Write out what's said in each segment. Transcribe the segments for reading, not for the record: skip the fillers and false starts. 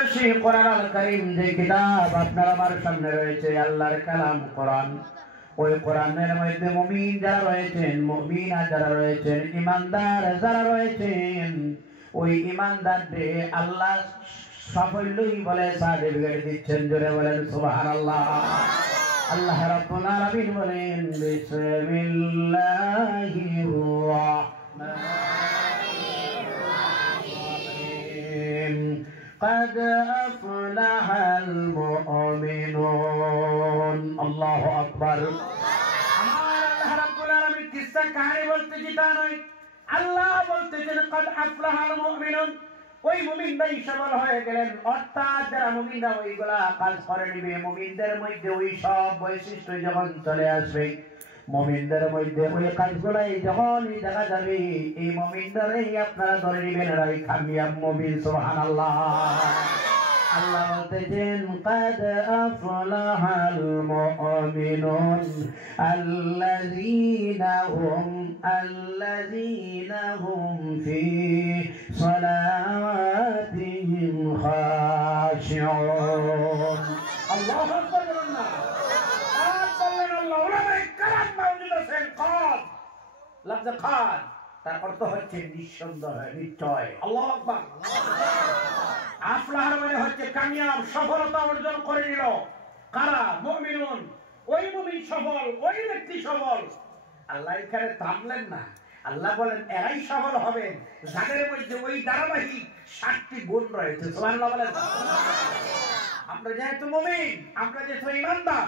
কোরআন আল কারীম যে কিতাব আপনার আমার সামনে রয়েছে আল্লাহর কালাম কোরআন ওই কোরআনের মধ্যে মুমিন যারা রয়েছেন মুমিনা যারা রয়েছেন ঈমানদার যারা রয়েছেন ওই ঈমানদারদের আল্লাহ সাফল্যই বলে সার্টিফিকেট দিচ্ছেন জোরে বলেন সুবহানাল্লাহ আল্লাহ রাব্বুল আলামিন বলেন বিসমিল্লাহির রাহমানির রাহিম قد أفلح المؤمنون الله أكبر আল্লাহ রাব্বুল আলামিন কিসসা কাহিনী বলতে যেটা নয় আল্লাহ বলতেছেন قد أفلح المؤمنون ওই মুমিনরাই সফল হয়ে গেলেন অর্থাৎ যারা মুমিনরা ওইগুলা কাজ করে নিবে মুমিনদের মধ্যে ওই সব বৈশিষ্ট্য যখন চলে আসবে মুমিনদের মধ্যে ওই কাজগুলাই যখনই দেখা যাবে এই মুমিনরাই আপনারা ধরে নিবেন এরাই কামিয়াব মুমিন সুবহানাল্লাহ আল্লাহ বলতেছেন قد أفلح المؤمنون الذين هم في صلاتهم خاشعون الله أكبر الله علماء کرام موجود আছেন قد لفظ قد তার অর্থ হচ্ছে নিঃসন্দেহ নিশ্চয় আল্লাহু আকবার আফলাহ মানে হচ্ছে কামিয়াব সফলতা অর্জন করে নিল কারা মুমিনুন ওই মুমিন সফল ওই ব্যক্তি সফল আল্লাহ এখানে থামলেন না আল্লাহ বলেন এরাই সফল হবেন যাদের মধ্যে ওই ধারাবাহিক 7টি গুণ রয়েছে সুবহানাল্লাহ বলেন আমরা যেহেতু মুমিন আমরা যেহেতু ঈমানদার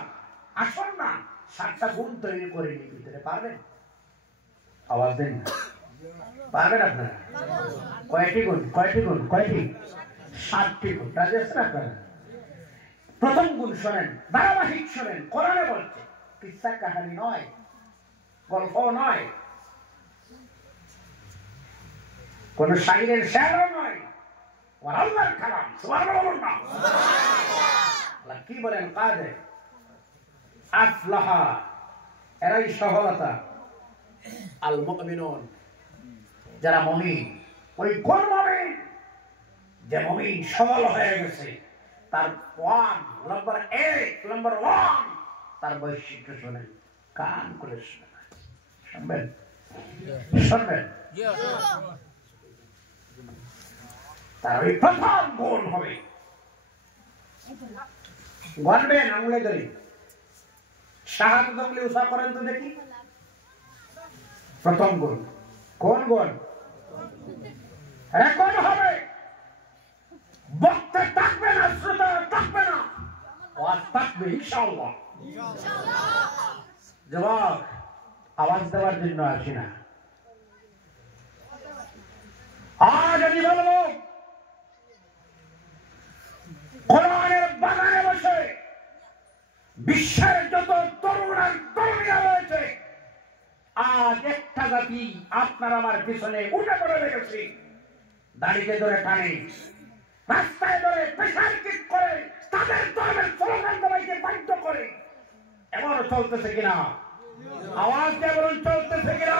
আসুন না 7টা গুণ তৈরি করে নিতে পারবেন আওয়াজ দেন পারবেন আপনারা কয়টি গুণ 7টি গুণ রাজি আছেন আপনারা প্রথম গুণ শুনেন ধারাবাহিক শুনেন কোরআনে বলছে কিসসা কাহিনী নয় গল্প নয় কোন শাইরের শেরও নয় ওর আল্লাহর কালাম সুবহানাল্লাহ আল্লাহ কি বলেন কাজে আফলাহা এরাই সফলতা আল মুমিনুন যারা মুমিন ওই কোন মুমিন যে মুমিন সফল হয়ে গেছে তার নাম্বার 1 তার বৈশিষ্ট্য শুনেন কান করে শুনবেন তার ওই প্রথম গুণ হবে গণবেন আঙুলে ধরে শাহাদাত আঙ্গুলে উঠা করেন তো দেখি প্রথম গুণ কোন গুণ রেকর্ড হবে বক্তা থাকবে না শ্রোতা থাকবে না আওয়াজ থাকবে ইনশাআল্লাহ জবাব আওয়াজ দেওয়ার জন্য আসি না আজ আমি বলবো কোরআনের বাগানে বসে বিশ্বের যত তরুণ আর তরুণীরা রয়েছে আজ একটা জাতি আপনার আমার পিছনে উঠে পড়ে লেগেছে দাড়িতে ধরে টানে রাস্তায় ধরে প্রেসার কিক করে তাদের ধর্মের স্লোগান দেওয়াইতে বাধ্য করে এমনও চলতেছে কিনা আওয়াজ দিয়ে বলুন চলতেছে কিনা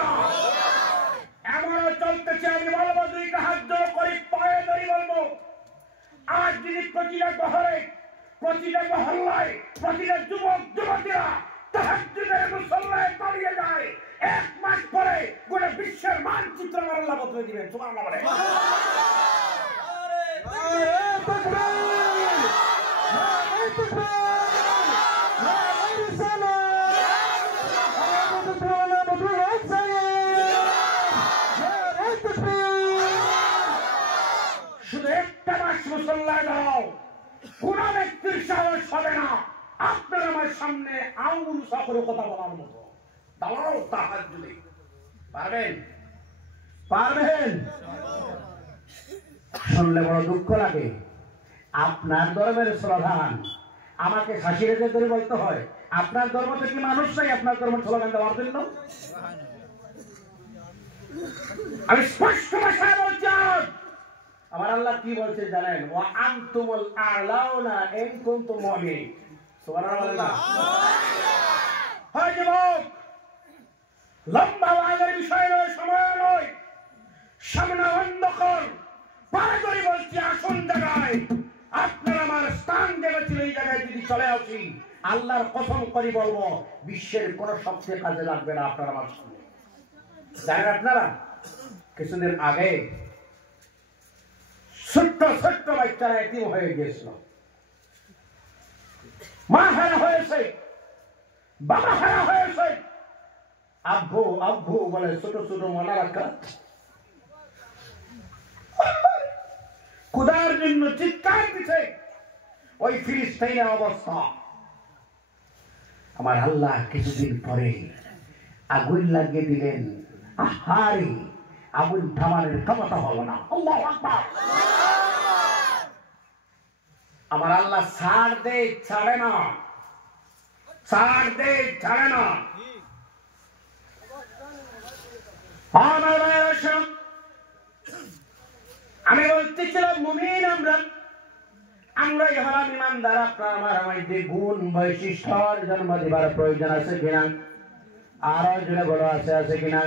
এমনও চলতেছে আমি বলবো 2টা হাত জোড় করে পায়ে ধরে বলবো আজ যদি প্রতিটা শহরে প্রতিটা মহল্লায় প্রতিটা যুবক যুবতীরা তাহাজ্জুদের মুসল্লায় দাঁড়িয়ে যায় 1 মাস পরে গোটা বিশ্বের মানচিত্র আল্লাহ বদলে দিবেন সুবহানাল্লাহ বলে শুধু একটা মাস মুসল্লায় দাও কোন ব্যক্তির সাহস হবে না আপনার আমার সামনে আঙ্গুল সাফরে কথা বলার মতো দাঁড়াও তাহাজ্জুদে পারবেন শুনলে বড় দুঃখ লাগে আপনার ধর্মের স্লোগান আমাকে হাসি রেখে ধরে বলতে হয় আপনার ধর্ম থেকে মানুষ নাই আপনার ধর্মের স্লোগান দেওয়ার জন্য আমি স্পষ্ট ভাষায় বলছি আমার আল্লাহ কি বলছে জানেন ওয়া আনতুমুল আ'লাউনা ইন কুনতুম মুমিনিন সুবহানাল্লাহ হয় যুবক লম্বা ওয়াজের বিষয় নয় সময় নয় সামনে অন্ধকার পারে করে বলছি আসুন জায়গায় আপনার আমার স্থান যেটা ছিল এই জায়গায় যদি চলে আসি, আল্লাহর কসম করে বলবো বিশ্বের কোন শক্তির কাজে লাগবে না আপনার আমার সামনে। জানেন আপনারা কিছুদিন আগে ছোট্ট ছোট্ট বাচ্চারা এতিম হয়ে গিয়েছিল, মা হারা হয়েছে, বাবা হারা হয়েছে, আব্বু আব্বু বলে ছোট ছোট মনে রাখা, ক্ষুধার জন্য চিৎকার দিছে, ওই ফিলিস্তিনের অবস্থা। আমার আল্লাহ কিছুদিন পরে আগুন লাগিয়ে দিলেন। আহারে, আগুন থামানোর ক্ষমতা হলো না। আল্লাহু আকবার। আমার আল্লাহ ছাড় দে ছাড়ে না, ছাড় দে ছাড়ে না। আমার ভাইয়েরা, আমি বলতেছিলাম মুমিন আমরাই হলাম ইমানদার। আপনার আমার মধ্যে গুণ বৈশিষ্ট্যর জন্ম দিবার প্রয়োজন আছে কিনা? আরো জোরে বলো, আছে কিনা?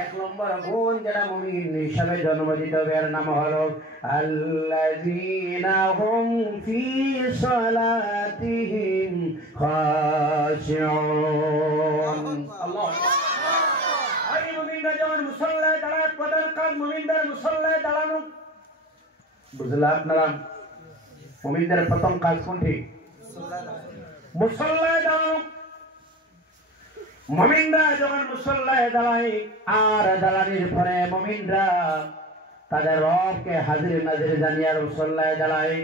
এক নম্বর গুণ যেটা মুমিন হিসাবে জন্ম দিতে হবে, এর নাম হলো আল্লাযীনা হুম ফি সালাতিহিম খাশিউন। আল্লাহ, এই মুমিনরা যখন মুসল্লায় দাঁড়ায়, প্রধান কাজ মুমিনদের মুসল্লায় দাঁড়ানো। বুঝলেন আপনারা? মুমিনদের প্রথম কাজ কোনটি? মুসল্লায় দাঁড়ানো। মুমিনরা যখন মুসল্লায় দাঁড়ায়, আর দাঁড়ানোর পরে মুমিনরা তাদের রবকে হাজির নাজির জানিয়ে মুসল্লায় দাঁড়ায়।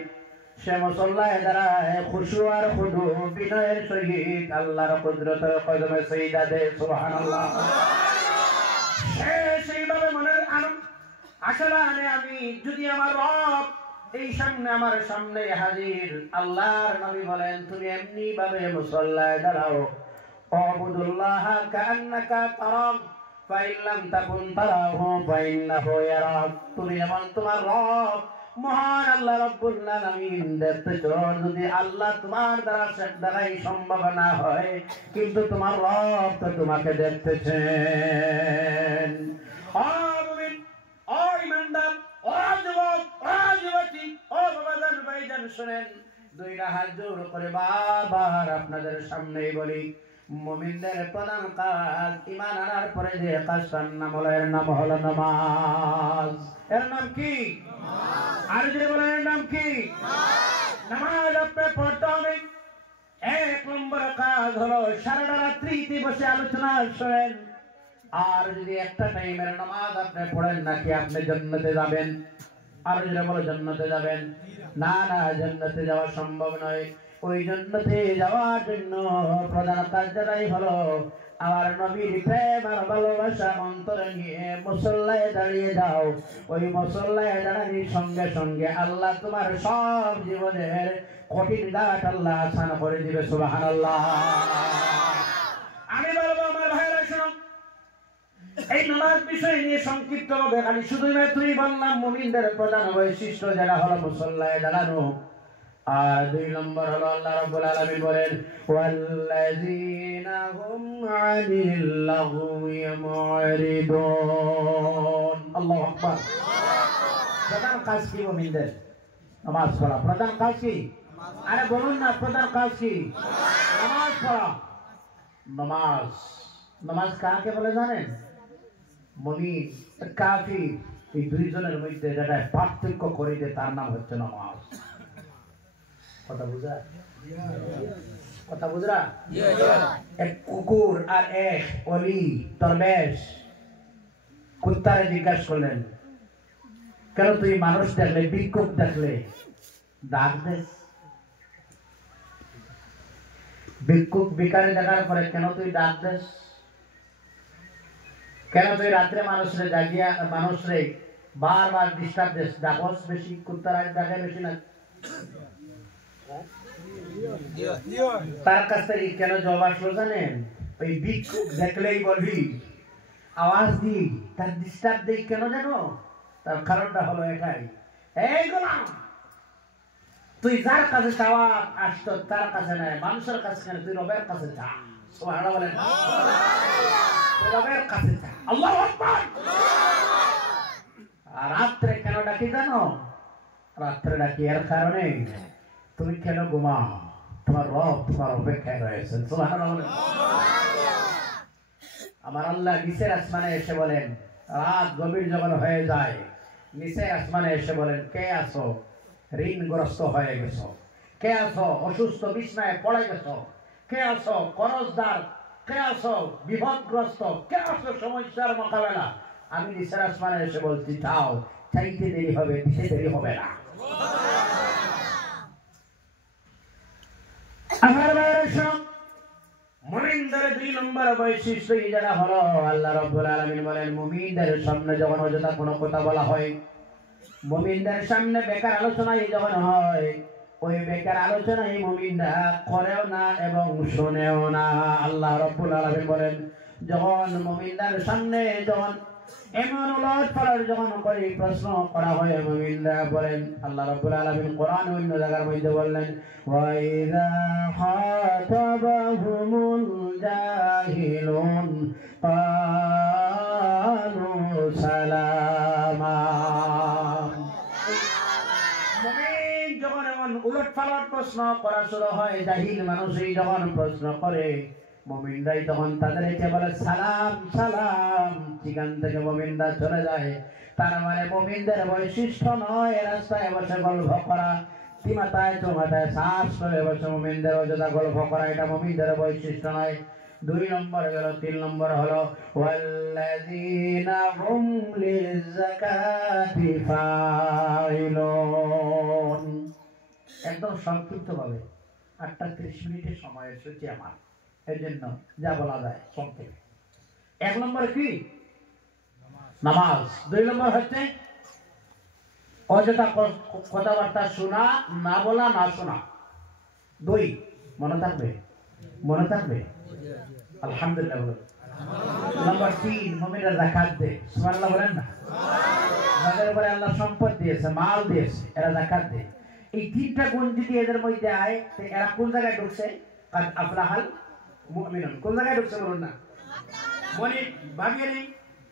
সে মুসল্লায় দাঁড়ায় খুশু আর খুদু বিনয়ের সহিত আল্লাহর কুদরতের কদমে সিজদা দেয়। সুবহানাল্লাহ। সেইভাবে মনের আশা আমি যদি আমার রব এই সামনে আমার সামনে হাজির, আল্লাহর নবী বলেন তুমি এমনি ভাবে মুসল্লায় দাঁড়াও, আবুদুল্লাহ কান্নাকা তারাম ফাইন লাম তাকুন তারাহু ফাইন্নাহু ইয়ারাক। তুমি এমন তোমার রব মহান আল্লাহ রাব্বুল আলামিন দেখতেছো। যদি আল্লাহ তোমার দ্বারাই সম্ভব না হয়, কিন্তু তোমার রব তো তোমাকে দেখতেছেন। ও ইমানদার, ও যুবক, ও যুবতী, ও বাবাজান ভাইজান, শুনেন, দুইটা হাত জোড় করে বাবার আপনাদের সামনেই বলি, মুমিনদের প্রধান কাজ ঈমান আনার পরে যে কাজটার নাম হলো, এর নাম হলো নামাজ। এর নাম কি? আর যদি বলেন এর নাম কি? নামাজ আপনার পড়তে হবে। এক নম্বর কাজ হলো সারাটা রাত্রিতে বসে আলোচনা শোনেন। আর যদি একটা টাইমের নামাজ আপনি পড়েন, নাকি আপনি জান্নাতে যাবেন? আর যদি বলে জান্নাতে যাবেন, না না, জান্নাতে যাওয়া সম্ভব নয়। ওই জান্নাতে যাওয়ার জন্য প্রধান কাজ যেটাই হলো আমার নবীর প্রেম আর ভালোবাসা অন্তরে নিয়ে মুসল্লায় দাঁড়িয়ে যাও। ওই মুসল্লায় দাঁড়ানোর সঙ্গে সঙ্গে আল্লাহ তোমার সব জীবনের কঠিন দাগ আল্লাহ আসান করে দিবে। সুবহানাল্লাহ। আমি বলবো আমার ভাইরা, শোনো, এই নামাজ বিষয় নিয়ে সংক্ষিপ্ত হবে, খালি শুধুমাত্রই বললাম মুমিনদের প্রধান বৈশিষ্ট্য যেটা হলো মুসল্লায় দাঁড়ানো। আর দুই নম্বর হলো আল্লাহ রাব্বুল আলামিন বলেন ওয়াল্লাযীনা হুম আনিল লাগওয়ি মুরিদুন। আল্লাহু আকবার। প্রধান কাজ কি মুমিনদের? নামাজ পড়া। প্রধান কাজ কি? আরে বলুন না, প্রধান কাজ কি? নামাজ পড়া। নামাজ, নামাজ কাকে বলে জানেন? মুমিন, কাফির, এই দুইজনের মধ্যে যেটা পার্থক্য করে দেয় তার নাম হচ্ছে নামাজ। কথা বুঝা? কথা বুঝরা? এক কুকুর আর এক অলি দরবেশ কুত্তারে জিজ্ঞাসা করলেন, কেন তুই মানুষ দেখলে, ভিক্ষুক দেখলে ডাক দেস? ভিক্ষুক ভিখারি দেখার পরে কেন তুই ডাক দেস? কেন তুই রাত্রে মানুষরে জাগিয়া মানুষরে বারবার ডিস্টার্ব দেস? ডাকস বেশি, কুত্তারা ডাকে বেশি না? তার কাছ থেকে কেন জবাব আসলো জানেন? ওই ভিক্ষুক দেখলেই বলবি, আওয়াজ দি, তার ডিস্টার্ব দেই কেন জানো? তার কারণটা হলো এটাই, এই গোলাম, তুই যার কাছে চাওয়া আসতো তার কাছে নাই, মানুষের কাছে কেন? তুই রবের কাছে যা। সুবহানাল্লাহ বলেন। রবের কাছে যা। আল্লাহু আকবার। আর রাত্রে কেন ডাকি জানো? রাত্রে ডাকি এর কারণে তুমি কেন ঘুমাও? তোমার রব তোমার অপেক্ষায় রয়েছেন। সুবহানাল্লাহ। আমার আল্লাহ নিচের আসমানে এসে বলেন, রাত গভীর যখন হয়ে যায়, নিচের আসমানে এসে বলেন, কে আছো ঋণগ্রস্ত হয়ে গেছো? কে আছো অসুস্থ বিছনায় পড়ে গেছো? কে আছো করজদার? কে আছো বিপদগ্রস্ত? কে আছো সমস্যার মোকাবেলা? আমি নিচের আসমানে এসে বলছি, যাও, চাইতে দেরি হবে, দিতে দেরি হবে না। আমার ভাইয়ের সব মুমিনদের 2 নম্বর বৈশিষ্ট্য যারা হলো, আল্লাহ রাব্বুল আলামিন বলেন, মুমিনদের সামনে যখন অযথা কোনো কথা বলা হয়, মুমিনদের সামনে বেকার আলোচনাই যখন হয়, ওই বেকার আলোচনাই মুমিনরা করেও না এবং শুনেও না। আল্লাহ রাব্বুল আলামিন বলেন, যখন মুমিনদের সামনে যখন এমন উলটপালট যখন করে প্রশ্ন করা হয়, মুমিনরা বলেন, আল্লাহ রাব্বুল আলামিন কোরআন অন্য জায়গার মধ্যে বললেন, ওয়াইযা খাতাবাহুমুল জাহিলুন ক্বালু সালামা। মুমিন যখন এমন উলটপালট প্রশ্ন করা শুরু হয়, জাহিল মানুষই যখন প্রশ্ন করে, মুমিনরাই তখন তাদেরকে বলে সালাম সালাম। সেখান থেকে মুমিনরা চলে যায়। তার মানে মুমিনদের বৈশিষ্ট্য নয় রাস্তায় বসে গল্প করা, তিমাতায় চৌমাতায় শ্বাস করে বসে মুমিনদের অযথা গল্প করা, এটা মুমিনদের বৈশিষ্ট্য নয়। 2 নম্বর গেল। 3 নম্বর হলো ওয়াল্লাযীনা হুম লিযাকাতি ফাইলুন। একদম সংক্ষিপ্ত ভাবে 8:30 মিনিটের সময় এসেছে আমার, এর জন্য যা বলা যায় সংক্ষেপে। 1 নম্বর কি? নামাজ। 2 নম্বর হচ্ছে অযথা কথাবার্তা শোনা, না বলা, না শোনা। 2 মনে থাকবে? মনে থাকবে? আলহামদুলিল্লাহ বলুন। নম্বর 3 মুমিনরা যাকাত দেয়। সুবহানাল্লাহ বলেন না? যাদের উপরে আল্লাহ সম্পদ দিয়েছে, মাল দিয়েছে, এরা যাকাত দেয়। এই 3টা গুণ যদি এদের মধ্যে আয়, এরা কোন জায়গায় ঢুকছে? কাদ আফলাহাল মুমিনুন। কোন জায়গায় ঢুকছে বলুন না? মনে ভাবিয়ে নেই,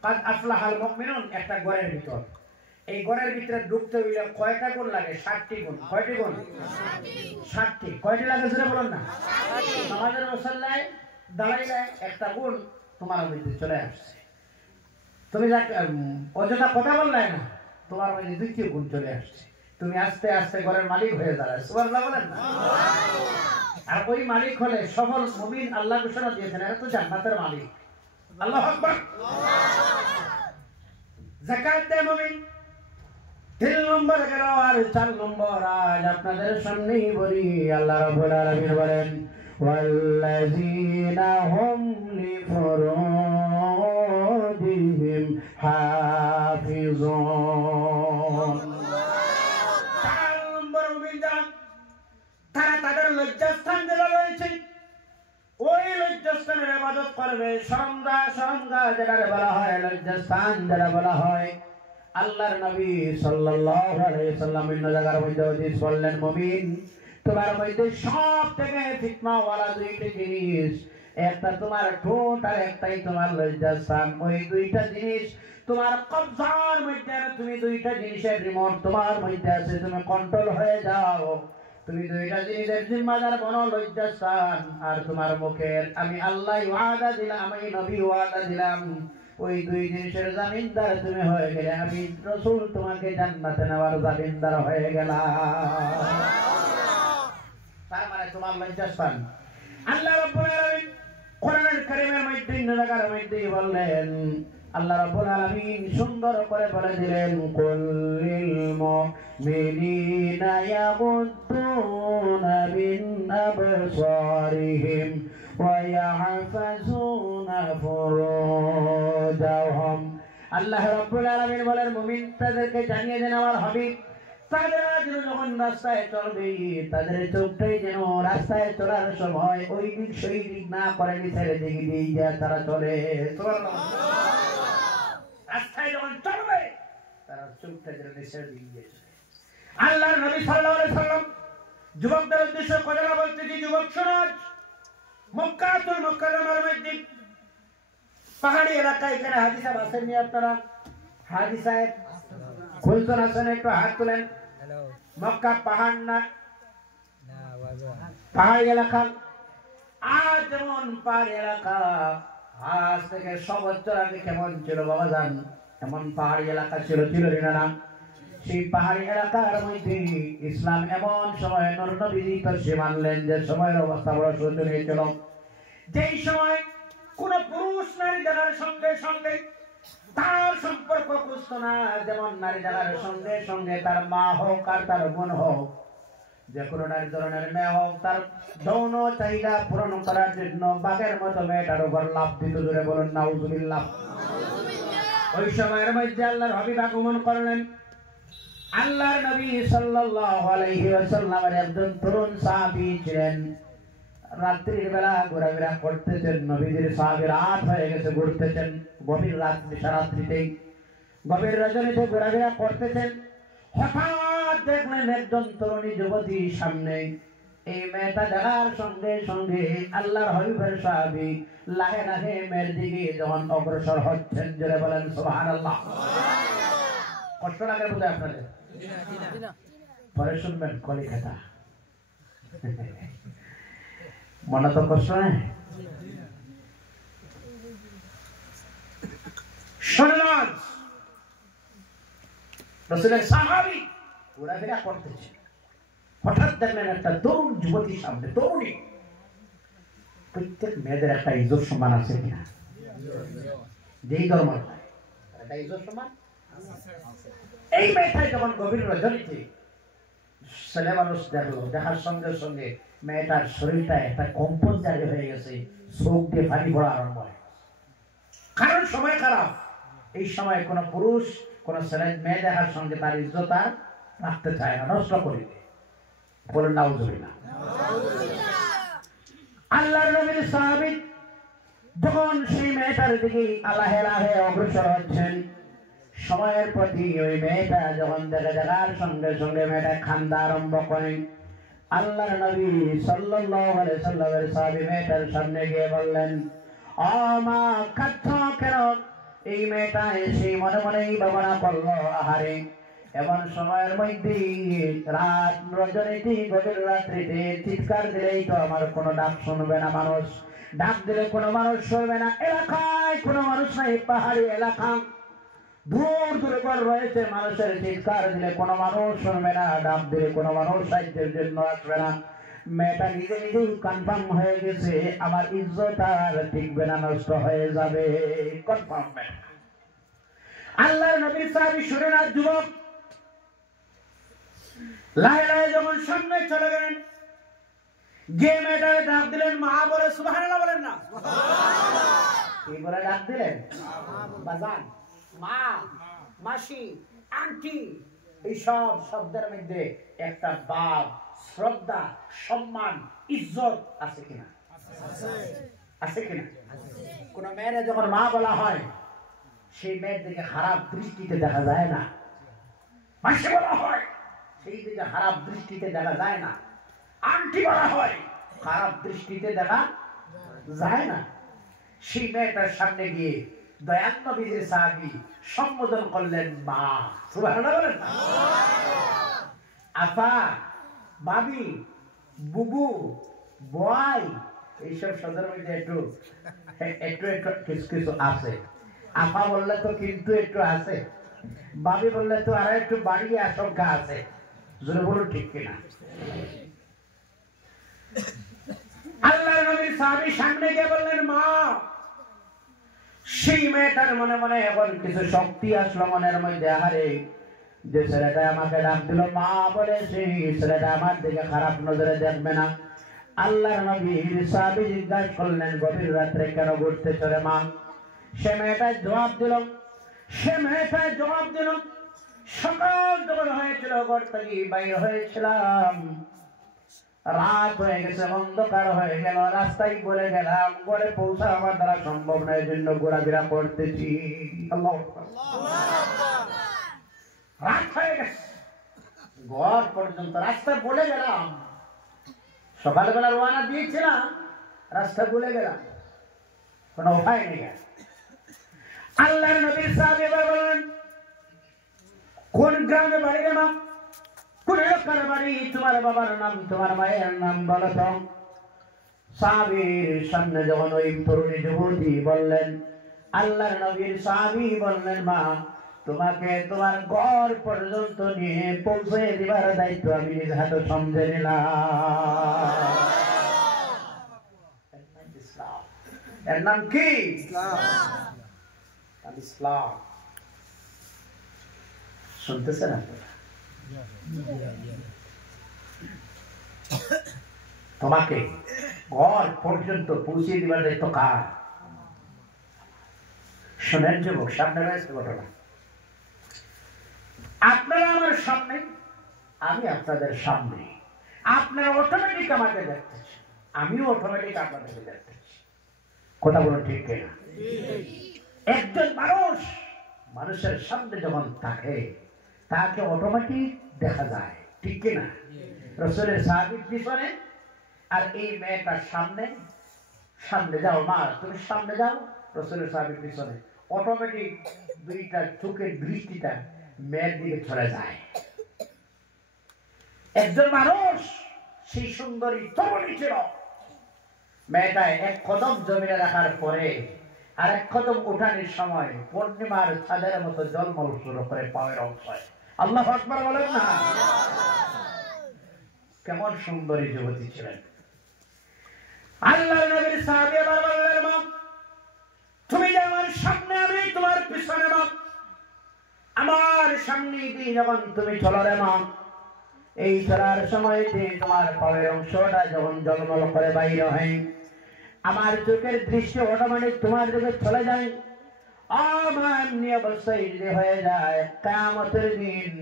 কাদ আফলাহাল মুমিনুন একটা ঘরের ভিতর। এই ঘরের ভিতরে ঢুকতে হইলে কয়টা গুণ লাগে? 60টি গুণ। কয়টি গুণ? 60টি। কয়টি লাগে সেটা বলুন না? নামাজের মুসল্লায় দাঁড়াইলে একটা গুণ তোমার মধ্যে চলে আসছে। তুমি অযথা কথা বললে না, তোমার মধ্যে 2য় গুণ চলে আসছে। তুমি আস্তে আস্তে ঘরের মালিক হয়ে দাঁড়ায়। সুবহানাল্লাহ বলেন না? আর ওই মালিক হলে সফল মুমিন। আল্লাহ ঘোষণা দিয়েছেন, এরা তো জান্নাতের মালিক। আল্লাহু আকবার। যাকাত দেয় মুমিন। 3 নম্বর গেল। আর 4 নম্বর আজ আপনাদের সামনেই বলি, আল্লাহ রাব্বুল আলামিন বলেন, ওয়াল্লাযীনা হুম লিফুরুজিহিম হাফিজুন। 4 নম্বর মুমিন তারা তাদের লজ্জাস্থান যেটা রয়েছে, ওই লজ্জাস্থানের ইবাদত করবে। শরমগাহ যেটা বলা হয়, লজ্জাস্থান যেটা বলা হয়। আল্লাহর নবী সাল্লাল্লাহু আলাইহি সাল্লাম অন্য জায়গার মধ্যে হাদিস বললেন, মুমিন তোমার মধ্যে সবথেকে ফিতনাওয়ালা 2টি জিনিস, একটা তোমার ঠোঁট আর একটাই তোমার লজ্জাস্থান। ওই 2টা জিনিস তোমার কবজার মধ্যে, তুমি 2টা জিনিসের রিমোট তোমার মধ্যে আছে, তুমি কন্ট্রোল হয়ে যাও। তুমি 2টা জিনিসের জিম্মাদার বনো, লজ্জাস্থান আর তোমার মুখের। আমি আল্লাহ ওয়াদা দিলাম, আমি নবী ওয়াদা দিলাম, ওই 2 জিনিসের জামিনদার তুমি হয়ে গেলে, আমি রাসূল তোমাকে জান্নাতে নেওয়ার জামিনদার হয়ে গেলাম। তার মানে তোমার লজ্জাস্থান। আল্লাহ রাব্বুল আলামিন কোরআনুল কারীমের মধ্যে জায়গার মধ্যে বললেন, আল্লাহ রাব্বুল আলামিন সুন্দর করে বলে দিলেন, কুল্লিল মুমিনিনা ইয়াগুদ্দুনা মিন আবসারিহিম ওয়া ইয়াহফাজুনা ফুরুজাহুম। আল্লাহ রাব্বুল আলামিন বলেন, মুমিনদেরকে জানিয়ে দেন আমার হাবিব, তারা যখন রাস্তায় চলবে, তাদের চোখটাই যেন রাস্তায় চলার সময় ওই দিক সেই দিক না করে নিচের দিকে দিয়ে তারা চলে। রাস্তায় যখন চলবে, তারা চোখটা যেন নিচের দিকে দিয়ে চলে। আল্লাহর নবী সাল্লাল্লাহু আলাইহি সাল্লাম যুবকদের উদ্দেশ্যে কথা বলতেছি, যুবক সমাজ, মক্কাতুল মুকাররমার মধ্যে পাহাড়ি এলাকায় এখানে হাজী সাহেব আছেন নি? আপনারা হাজী সাহেব খুলছেন আছেন? একটু হাত তুলেন। মক্কা পাহাড় না পাহাড়ি এলাকা আজ যেমন পাহাড়ি এলাকা আজ থেকে 100 বছর আগে কেমন ছিল বাবা জান এমন পাহাড়ি এলাকা ছিল না সেই পাহাড়ি এলাকার মধ্যে ইসলাম এমন সময় নবী তো মানলেন যে সময়ের অবস্থা বড় শোচনীয় ছিল যেই সময় কোন পুরুষ নারী দেখার সঙ্গে সঙ্গে তার সম্পর্ক বুঝত না যেমন নারী দেখার সঙ্গে সঙ্গে তার মা হোক আর তার বোন হোক যে কোনো নারী ধরনের মেয়ে হোক তার যৌন চাহিদা পূরণ করার জন্য বাঘের মতো মেয়েটার উপর লাভ দিত জোরে বলুন নাউজুবিল্লাহ ওই সময়ের মধ্যে আল্লাহর হাবিব আগমন করলেন আল্লাহর নবী সাল্লাল্লাহু আলাইহি ওয়াসাল্লামের একজন তরুণ সাহাবী ছিলেন রাত্রির বেলা ঘোরাফেরা করতেছেন নবীজির সাহাবী রাত হয়ে গেছে ঘুরতেছেন গভীর রাত নিশারাত্রিতেই গভীর রজনীতে ঘোরাফেরা করতেছেন হঠাৎ দেখলেন একজন তরুণী যুবতী সামনে এই মেয়েটা দেখার সঙ্গে সঙ্গে আল্লাহর হাবিবের সাহাবী লাহে লাহে মেয়ের দিকে যখন অগ্রসর হচ্ছেন জোরে বলেন সুবহানাল্লাহ কষ্ট লাগে বোধহয় আপনাদের পরে শুনবেন কলিকাতা মনে তো কষ্ট নেই শুনলাম রাসূলের সাহাবী ঘোরাফেরা করতেছে হঠাৎ দেখলেন একটা তরুণ যুবতী সামনে তরুণী প্রত্যেক মেয়েদের একটা ইজ্জত সম্মান আছে কিনা যেই ধর্ম একটা ইজ্জত সম্মান এই মেয়েটাই যখন গভীর রজনীতে ছেলে মানুষ দেখলো দেখার সঙ্গে সঙ্গে মেয়েটার শরীরটা একটা কম্পন জারি হয়ে গেছে চোখ দিয়ে পানি পড়া আরম্ভ হয় কারণ সময় খারাপ এই সময় কোন পুরুষ কোন ছেলে মেয়ে দেখার সঙ্গে তার ইজ্জত আর রাখতে চায় না নষ্ট করে বলেন নাউজুবিল্লাহ আল্লাহর নবীর সাহাবী যখন সেই মেয়েটার দিকে আল্লাহে লাহে অগ্রসর হচ্ছেন সময়ের প্রতি ওই মেয়েটা যখন দেখার সঙ্গে সঙ্গে মেয়েটা কান্দা আরম্ভ করে আল্লাহর নবী সাল্লাল্লাহু আলাইহি সাল্লামের সাহাবী মেয়েটার সামনে গিয়ে বললেন ও মা কাঁদছো কেন এই মেয়েটা এসে মনে মনেই ভাবনা করলো আহারে এমন সময়ের মধ্যে রাত রজনীতে গভীর রাত্রিতে চিৎকার দিলেই তো আমার কোনো ডাক শুনবে না মানুষ ডাক দিলে কোনো মানুষ শুনবে না এলাকায় কোনো মানুষ নাই পাহাড়ি এলাকা দূর দূরে ঘর রয়েছে মানুষের চিৎকার দিলে কোনো মানুষ শুনবে না ডাক দিলে কোনো মানুষ সাহায্যের জন্য আসবে না মেয়েটা নিজে নিজেই কনফার্ম হয়ে গেছে আমার ইজ্জত আর টিকবে না নষ্ট হয়ে যাবে কনফার্ম আল্লাহর নবীর সাহাবী শুনে না যুবক লাহে লাহে যখন সামনে চলে গেলেন যে মেয়েটাকে ডাক দিলেন মা বলে সুবহানাল্লাহ বলেন না কি বলে ডাক দিলেন বাজান মা মাসি আন্টি এই সব শব্দের মধ্যে একটা ভাব শ্রদ্ধা সম্মান ইজ্জত আছে কিনা আছে কিনা কোন মেয়ের যখন মা বলা হয় সেই মেয়ের দিকে খারাপ দৃষ্টিতে দেখা যায় না মাসি বলা হয় সেই দিকে খারাপ দৃষ্টিতে দেখা যায় না আন্টি বলা হয় খারাপ দৃষ্টিতে দেখা যায় না সেই মেয়েটার সামনে গিয়ে দয়াল নবীর সাহাবী সম্বোধন করলেন মা সুবহানাল্লাহ বলেন আপা ভাবি বুবু বয় এইসব শব্দের মধ্যে একটু কিছু আছে আপা বললে তো কিন্তু একটু আছে ভাবি বললে তো আরো একটু বাড়িয়ে আশঙ্কা আছে জোরে বলুন ঠিক কিনা আল্লাহর নবীর সাহাবী সামনে গিয়ে বললেন মা সেই মেয়েটার মনে মনে এখন কিছু শক্তি আসলো মনের মধ্যে আহারে যে ছেলেটা আমাকে ডাক দিল মা বলে সেই ছেলেটা আমার দিকে খারাপ নজরে দেখবে না আল্লাহর নবীর সাহাবী জিজ্ঞাসা করলেন গভীর রাত্রে কেন ঘুরতে চলে মা সে মেয়েটা জবাব দিল সকাল যখন হয়েছিল ঘর থেকে বাইরে হয়েছিলাম রাত হয়ে গেছে অন্ধকার হয়ে গেল রাস্তায় বলে গেলাম ঘরে পৌঁছা আমার দ্বারা সম্ভব নয় জন্য ঘোরাফেরা করতেছি রাত হয়ে গেছে ঘর পর্যন্ত রাস্তা বলে গেলাম সকালবেলা রওনা দিয়েছিলাম রাস্তা বলে গেলাম কোনো উপায় নেই আল্লাহর নবীর সাহাবী বলেন কোন গ্রামে বাড়ি রে মা কোন লোকের বাড়ি, তোমার বাবার নাম, তোমার মায়ের নাম বলো তো। সাহাবীর সামনে যখন ওই তরুণী যুবতী বললেন, আল্লাহর নবীর সাহাবী বললেন, মা তোমাকে তোমার ঘর পর্যন্ত নিয়ে পৌঁছে দিবার দায়িত্ব আমি নিজ হাতে সমঝে নিলাম। এর নাম কি? ইসলাম। শুনতেছেন আপনারা? তোমাকে ঘর পর্যন্ত পৌঁছে দিবার দায়িত্ব কার? শোনেন যুবক, সামনে রয়েছে ঘটনা। আপনারা আমার সামনে, আমি আপনাদের সামনে। আপনারা অটোমেটিক আমাকে দেখতেছেন, আমিও অটোমেটিক আপনাদেরকে দেখতেছি। কথা বলুন ঠিক কিনা? একজন মানুষ মানুষের সামনে যখন থাকে তাকে অটোমেটিক দেখা যায়, ঠিক কিনা? রাসূলের সাহাবীর পিছনে আর এই মেয়েটার সামনে, সামনে যাও মা, তুমি সামনে যাও, রাসূলের সাহাবীর পিছনে, অটোমেটিক দুইটা চোখের দৃষ্টিটা মেয়ের দিকে চলে যায়। একজন মানুষ সেই সুন্দরী তরুণী ছিল, মেয়েটা এক কদম জমিনে রাখার পরে আর এক কদম উঠানোর সময় পূর্ণিমার চাঁদের মতো জলমল শুরু করে পায়ের অংশে। আল্লাহু আকবার বলেন না? কেমন সুন্দরী যুবতী ছিলেন। আল্লাহর নবীর সাহাবী আবার বললেন, মা তুমি যে আমার সামনে, আমি তোমার পিছনে, মা আমার সামনে দিয়ে যখন তুমি চলো রে মা, এই চলার সময় তোমার পায়ের অংশটা যখন জলমল করে বাইরে হয়, আমার চোখের দৃষ্টি অটোমেটিক তোমার দিকে চলে যায়। আমার নিয়ে অবস্থায় যে হয়ে যায় কিয়ামতের দিন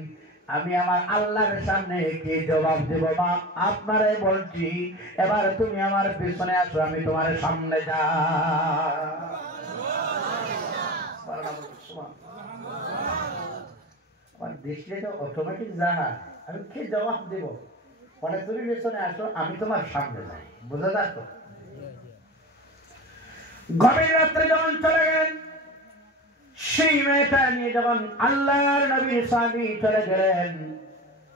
আমি আমার আল্লাহর সামনে কি জবাব দেব? মা আপনারাই বলছি, এবার তুমি আমার পিছনে আসো, আমি তোমার সামনে যা। আমার দৃষ্টি তো অটোমেটিক যা, আমি কি জবাব দেব? মানে তুমি পিছনে আসো, আমি তোমার সামনে যাই। বুঝা যাক তো? গভীর রাত্রে যখন চলে গেলেন, সেই মেয়েটা নিয়ে যখন আল্লাহর নবী সাহাবী চলে গেলেন,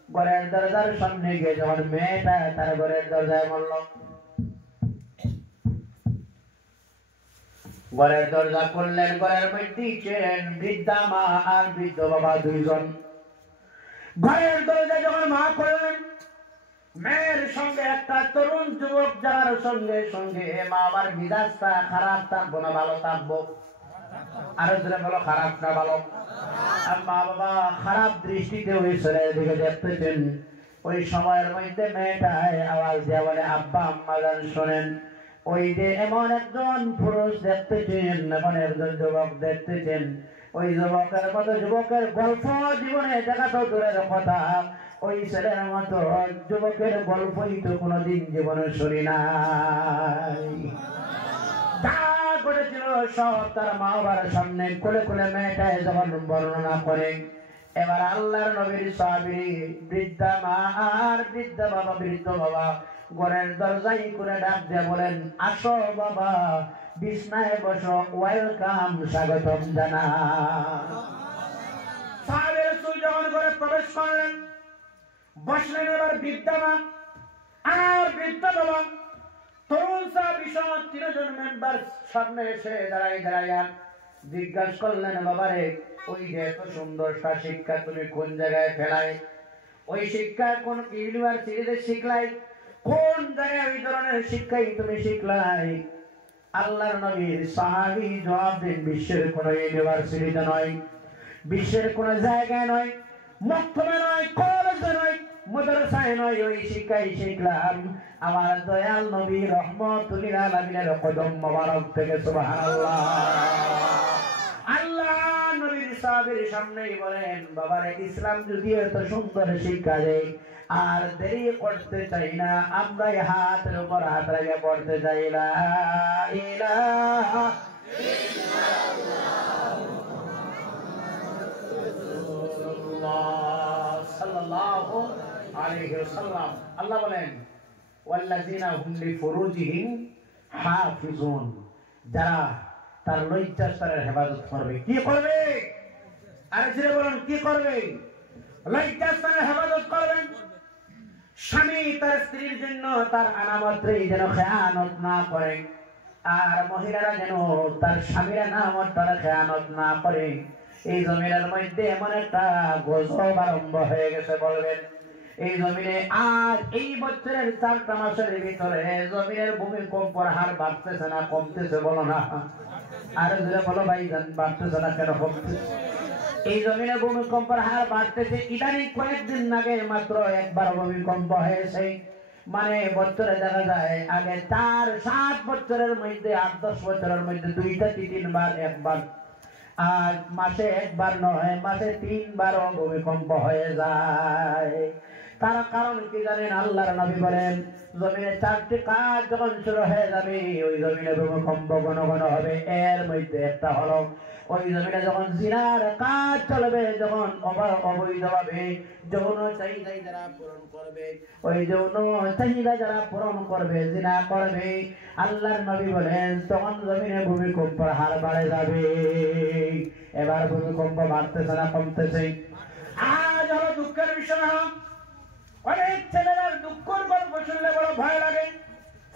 ঘরের দরজার সামনে গিয়ে যখন মেয়েটা তার ঘরের দরজায় বলল, ঘরের দরজা খুললেন, ঘরের মধ্যে ছিলেন বৃদ্ধা মা আর বৃদ্ধ বাবা দুইজন। ঘরের দরজা যখন মা খুললেন, মেয়ের সঙ্গে একটা তরুণ যুবক যার সঙ্গে সঙ্গে মা আবার মিজাজটা খারাপ থাকবো না ভালো থাকবো? আরো জোরে বলো, খারাপ না ভালো? আর মা বাবা খারাপ দৃষ্টিতে ওই ছেলের দিকে দেখতেছেন। ওই সময়ের মধ্যে মেয়েটায় আওয়াজ দেওয়া বলে, আব্বা আম্মা যান শোনেন, ওই যে এমন একজন পুরুষ দেখতেছেন, এমন একজন যুবক দেখতেছেন, ওই যুবকের মতো যুবকের গল্প জীবনে দেখা তো দূরের কথা, ওই ছেলের মতো যুবকের গল্পই তো কোনোদিন জীবনে শুনি নাই। ঘটেছিল সব তার মা বাবার সামনে কোলে কোলে মেয়েটায় যখন বর্ণনা করে, এবার আল্লাহর নবীর সাহাবী বৃদ্ধা মা আর বৃদ্ধা বাবা, বৃদ্ধ বাবা ঘরের দরজায় করে ডাক দিয়ে বলেন, আসো বাবা, বিছনায় বসো, ওয়েলকাম, স্বাগতম জানা। সাহাবী রাসূল যখন ঘরে প্রবেশ করলেন, বসলেন। এবার বৃদ্ধা মা আর বৃদ্ধ বাবা তরুণ সাহাবী সহ তিনজন মেম্বার সামনে এসে দাঁড়াইয়া জিজ্ঞাসা করলেন, বাবারে ওই যে এত সুন্দর শিক্ষা তুমি কোন জায়গায় ফেলাই? ওই শিক্ষা কোন ইউনিভার্সিটিতে শিখলাই? কোন জায়গায় ওই ধরনের শিক্ষাই তুমি শিখলাই? আল্লাহর নবীর সাহাবী জবাব দেন, বিশ্বের কোন ইউনিভার্সিটিতে নয়, বিশ্বের কোন জায়গায় নয়, মক্তবে নয়, কলেজে নয়, মাদ্রাসায় নয়, ওই শিক্ষাই শিখলাম আমার দয়াল নবী রহমতুল লিল আলামিনের কদম মোবারক থেকে। সুবহানাল্লাহ। আল্লাহ নবীর সাহাবীর সামনেই বলেন, বাবারে ইসলাম যদি এত সুন্দর শিক্ষা দেয়, আর দেরি করতে চাই না, আমরা হাতের উপর হাত রেখে পড়তে চাই না, ইলাহা ইল্লাল্লাহ সাল্লাল্লাহু আলাইহি ওয়াসাল্লাম। আল্লাহ বলেন, ওয়াল্লাযিনা হুম লিফুরুজিহিম হাফিজুন, যারা তার লজ্জাস্থানের হেফাজত করবে। কি করবে? আরে জোরে বলুন, কি করবে? লজ্জাস্থানের হেফাজত করবেন। স্বামী তার স্ত্রীর জন্য তার আনামত্রী যেন খেয়ানত না করে, আর মহিলারা যেন তার স্বামীর আনামত তারা খেয়ানত না করে। এই জমিনের মধ্যে এমন একটা গজব আরম্ভ হয়ে গেছে, বলবেন এই জমিনে আজ এই বছরের 4টা মাসের ভিতরে জমিনের ভূমিকম্পের হার বাড়তেছে না কমতেছে? বলো না, আর যদি বলো ভাই বাড়তেছে না কেন কমতেছে? এই জমিনে ভূমিকম্পের হার বাড়তেছে। ইদানিং কয়েকদিন আগে মাত্র একবার ভূমিকম্প হয়েছে। মানে বছরে দেখা যায় আগে 4-7 বছরের মধ্যে 8-10 বছরের মধ্যে 2-3 একবার, আর মাসে একবার নয়, মাসে 3 বারও ভূমিকম্প হয়ে যায়। তার কারণ কি জানেন? আল্লাহর নবী বলেন জমিনে 4টি কাজ যখন শুরু হয়ে যাবে ওই জমিনে ভূমিকম্প ঘন ঘন হবে। এর মধ্যে একটা হলো ওই জমিনে যখন জিনার কাজ চলবে, যখন অবৈধভাবে যৌন চাহিদা যারা পূরণ করবে, ওই যৌন চাহিদা যারা পূরণ করবে, জিনা করবে, আল্লাহর নবী বলেন তখন জমিনে ভূমিকম্পের হার বাড়ে যাবে। এবার ভূমিকম্প বাড়তেছে না কমতেছে? আজ হলো দুঃখের বিষয়, অনেক ছেলেরা দুঃখের গল্প শুনলে বড় ভয় লাগে।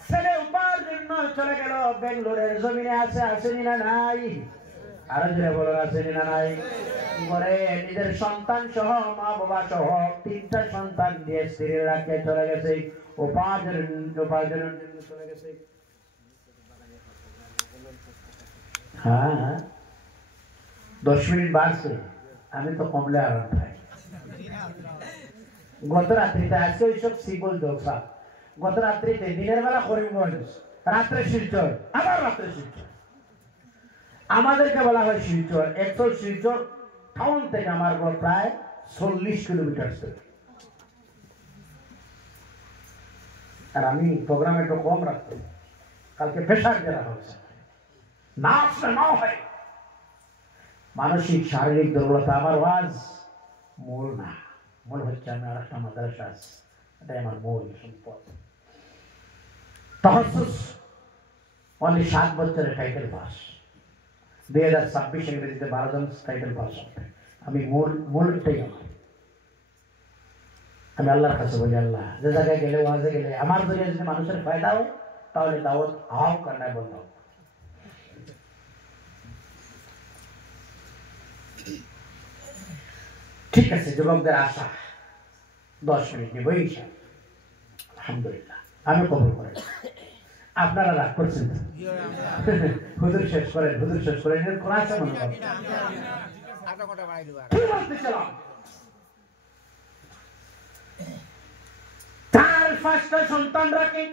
ছেলে উপার্জন চলে গেল বেঙ্গলোরের জমিনে, আছে আসেনি না নাই? আরো জোরে বলো আসেনি না নাই? করে নিজের সন্তান সহ মা বাবা সহ 3টা সন্তান দিয়ে স্ত্রীর রাখে চলে গেছে, উপার্জনের জন্য চলে গেছে। হ্যাঁ 10 মিনিট বাড়ছে, আমি তো কমলে আরাম পাই। গত রাত্রিতে আজকে ওইসব সিম্পল জলসা, গত রাত্রিতে দিনের বেলা করিমগঞ্জ, রাত্রে শিলচর, আবার রাত্রে শিলচর। আমাদেরকে বলা হয় শিলচর। শিলচর টাউন থেকে আমার ঘর প্রায় 40 কিলোমিটার। আর আমি প্রোগ্রাম একটু কম রাখতাম, কালকে প্রেশার দেওয়া হচ্ছে, না আসলে না হয়। মানসিক শারীরিক দুর্বলতা আমার ওয়াজ মূল না, মূল হচ্ছে আমি আর একটা মাদ্রাসা আছে, এটাই আমার মূল সম্পদ। তাহাসসুস অনলি 7 বছরের টাইটেল পাস, 2026 ইংরেজিতে 12 জন টাইটেল পাস হবে। আমি মূলটাই আমার, আমি আল্লাহর কাছে বলি আল্লাহ যে জায়গায় গেলে ওয়াজে গেলে আমার জন্য যদি মানুষের ফায়দা হয় তাহলে দাওয়াত আও কান্নায় বলতে হবে। ঠিক আছে, যুবকদের আশা 10 মিনিট নেব ইনশাআল্লাহ। আলহামদুলিল্লাহ, আমি কবুল করি। আপনারা রাগ করছেন তো? হুজুর শেষ করেন, হুজুর শেষ করেন, কোন আছে মনে করেন? কি বলতেছিলাম? 4-5টা সন্তান রাখি,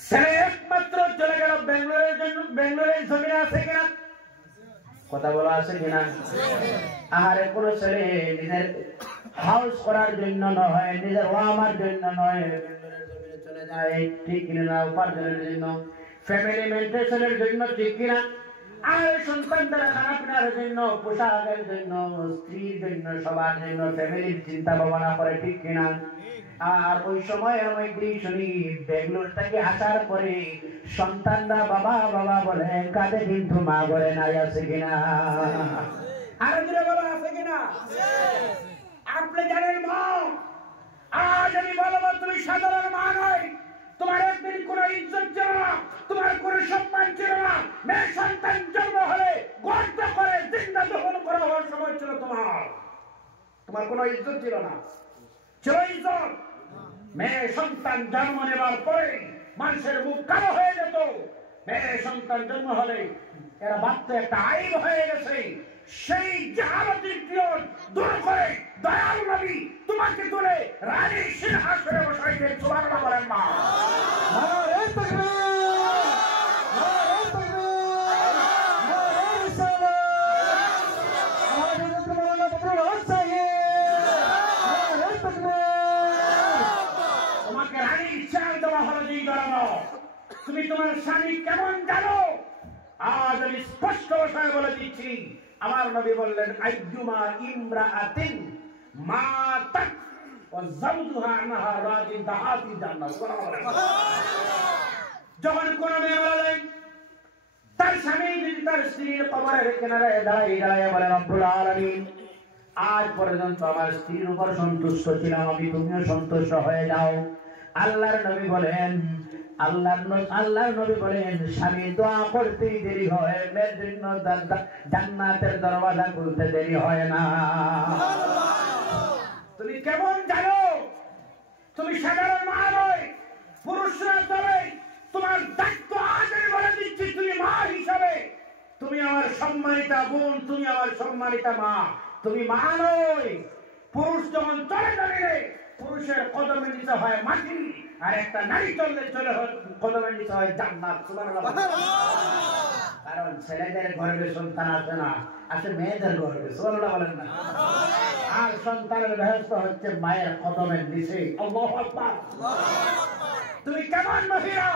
ছেলে একমাত্র চলে গেল বেঙ্গলোরের জন্য। বেঙ্গলোরের জমিনে আছে কিনা? কথা বলা আছে কিনা? আহারে কোন ছেলে নিজের হাউস করার জন্য নয়, নিজের ওয়ামার জন্য নয়, বেঙ্গলোরের জমিনে চলে যায়, ঠিক কিনা? উপার্জনের জন্য, ফ্যামিলি মেনটেনেন্সের জন্য, ঠিক কিনা? আর সন্তানদের খানাপিনার জন্য, পোশাকের জন্য, স্ত্রীর জন্য, সবার জন্য ফ্যামিলির চিন্তা ভাবনা করে, ঠিক কিনা? আর ওই সময়ের মধ্যেই শুনি বেঙ্গলোর থেকে আসার পরে সন্তানরা বাবা বাবা বলে কাঁদে, কিন্তু মা বলে নাই। আছে কিনা? আর দূরে বলো আছে কিনা? আপনি জানেন মা, আজ আমি বলবো তুমি সাধারণ মা নয়, তোমার একদিন কোনো ইজ্জত ছিল না, তোমার কোনো সম্মান ছিল না। মেয়ে সন্তান জন্ম হলে গর্ত করে জিন্দা দহন করা হওয়ার সময় ছিল তোমার কোনো ইজ্জত ছিল না, ছিল ইজ্জত। মেয়ে সন্তান জন্ম নেবার পরে মানুষের মুখ কালো হয়ে যেত। মেয়ে সন্তান জন্ম হলে এরা ভাবতে একটা আইব হয়ে গেছে। সেই জাহালতির পিয়ন দূর করে দয়াল নবী তোমাকে তুলে রানী সিংহাসনে বসাইতে সুবহানাল্লাহ বলেন মা। নারে তাকবীর, নারে তাকবীর, নারে রিসালাত, আমাদের মুসলমানরা বলুন চাই, নারে তাকবীর। তোমাকে রানীর চাল দেওয়া হলো যেই ধরনের, তুমি তোমার স্বামী কেমন জানো? আজ আমি স্পষ্ট ভাষায় বলে দিচ্ছি, আমার নবী বললেন আইয়ুমা ইমরাআতিন মাতাত ওয়া যাওজুহা আনহা রাদিন দাহাতি জান্নাত। যখন কোন মেয়ে মারা যায়, তার স্বামী যদি তার স্ত্রীর কবরের কিনারে দাঁড়ায় বলে রব্বুল আলামিন আজ পর্যন্ত আমার স্ত্রীর উপর সন্তুষ্ট ছিলাম আমি, তুমিও সন্তুষ্ট হয়ে যাও। আল্লাহর নবী বলেন, আল্লাহর নবী বলেন, স্বামী দোয়া করতেই দেরি হয়, মেয়ের জন্য জান্নাতের দরওয়াজা খুলতে দেরি হয় না। তুমি কেমন জানো? তুমি সাধারণ মা নয়, পুরুষরা চলে। তোমার দায়িত্ব আজ আমি বলে দিচ্ছি, তুমি মা হিসাবে তুমি আমার সম্মানিতা বোন, তুমি আমার সম্মানিতা মা। তুমি মা নয়। পুরুষ যখন চলে যাবে, পুরুষের কদমে নিতে হয় মাটি, আর একটা নারী চললে কদমে নিতে হয় জান্নাত। সুবহানাল্লাহ। কারণ ছেলেদের গর্ভে সন্তান আসে না, আসে মেয়েদের গর্ভে। সুবহানাল্লাহ বলেন না? আর সন্তানের ব্যবস্থা হচ্ছে মায়ের কদমের নিচে। আল্লাহু আকবার। তুমি কেমন মহিলা?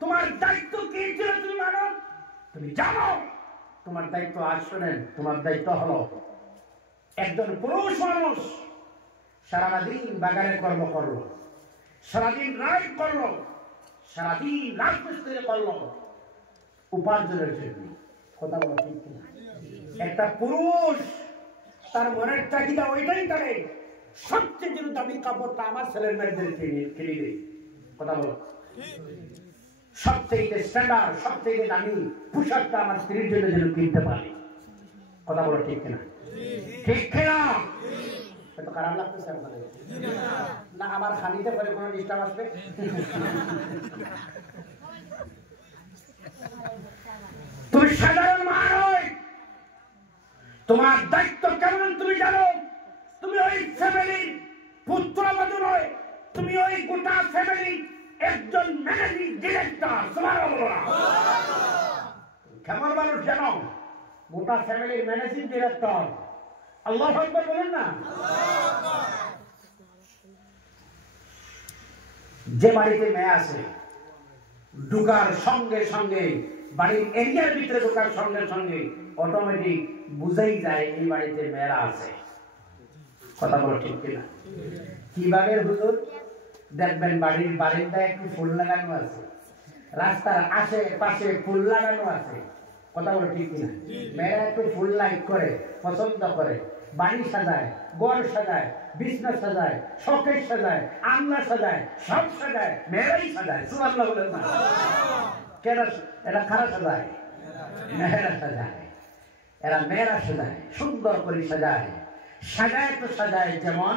তোমার দায়িত্ব কি ছিল তুমি মানো? তুমি জানো তোমার দায়িত্ব? আজ শোনেন, তোমার দায়িত্ব হলো একজন পুরুষ মানুষ সারাদিন বাগানে কর্ম করলো, সারাদিন রাইড করলো, সারাদিন রাজমিস্ত্রি করলো উপার্জনের জন্য। কথা বলো ঠিক কিনা? একটা পুরুষ তার মনের চাহিদা ওইটাই করে, সবচেয়ে যেন দামি কাপড়টা আমার ছেলের মেয়েদের কিনে দেয়। কথা বলো। সবচেয়ে স্ট্যান্ডার্ড, সবচেয়ে দামি পোশাকটা আমার স্ত্রীর জন্য যেন কিনতে পারি। কথা বলো ঠিক কিনা? ঠিক কিনা? এত খারাপ লাগতেছে আপনাদের না? আমার খানিতে পরে কোনো ডিস্টার্ব আসবে? তুমি সাধারণ মা নয়, তোমার দায়িত্ব কেমন তুমি জানো? তুমি ওই ফ্যামিলির পুত্রবধূ নয়, তুমি ওই গোটা ফ্যামিলি একজন ম্যানেজিং ডিরেক্টর। সুবহানাল্লাহ। কেমন মানুষ জানো? গোটা ফ্যামিলির ম্যানেজিং ডিরেক্টর। আল্লাহু আকবার বলেন না? যে বাড়িতে মেয়ে আছে, ঢুকার সঙ্গে সঙ্গে, বাড়ির এরিয়ার ভিতরে ঢুকার সঙ্গে সঙ্গে অটোমেটিক বুঝেই যায় এই বাড়িতে মেয়েরা আছে। কথা বলো ঠিক কিনা? কিভাবে হুজুর? দেখবেন বাড়ির বারান্দায় একটু ফুল লাগানো আছে, রাস্তার আশেপাশে ফুল লাগানো আছে। কথা বলো ঠিক কিনা? মেয়েরা একটু ফুল লাইক করে, পছন্দ করে, বাড়ি সাজায়, ঘর সাজায়, বিছনা সাজায়, শোকেস সাজায়, আংলা সাজায়, সব সাজায় মেয়েরাই সাজায়। সুবহানাল্লাহ বলেন না? কেন? এটা খারাপ সাজায়? মেয়েরা সাজায়। এরা মেয়েরা সাজায়, সুন্দর করে সাজায়। সাজায় তো সাজায়, যেমন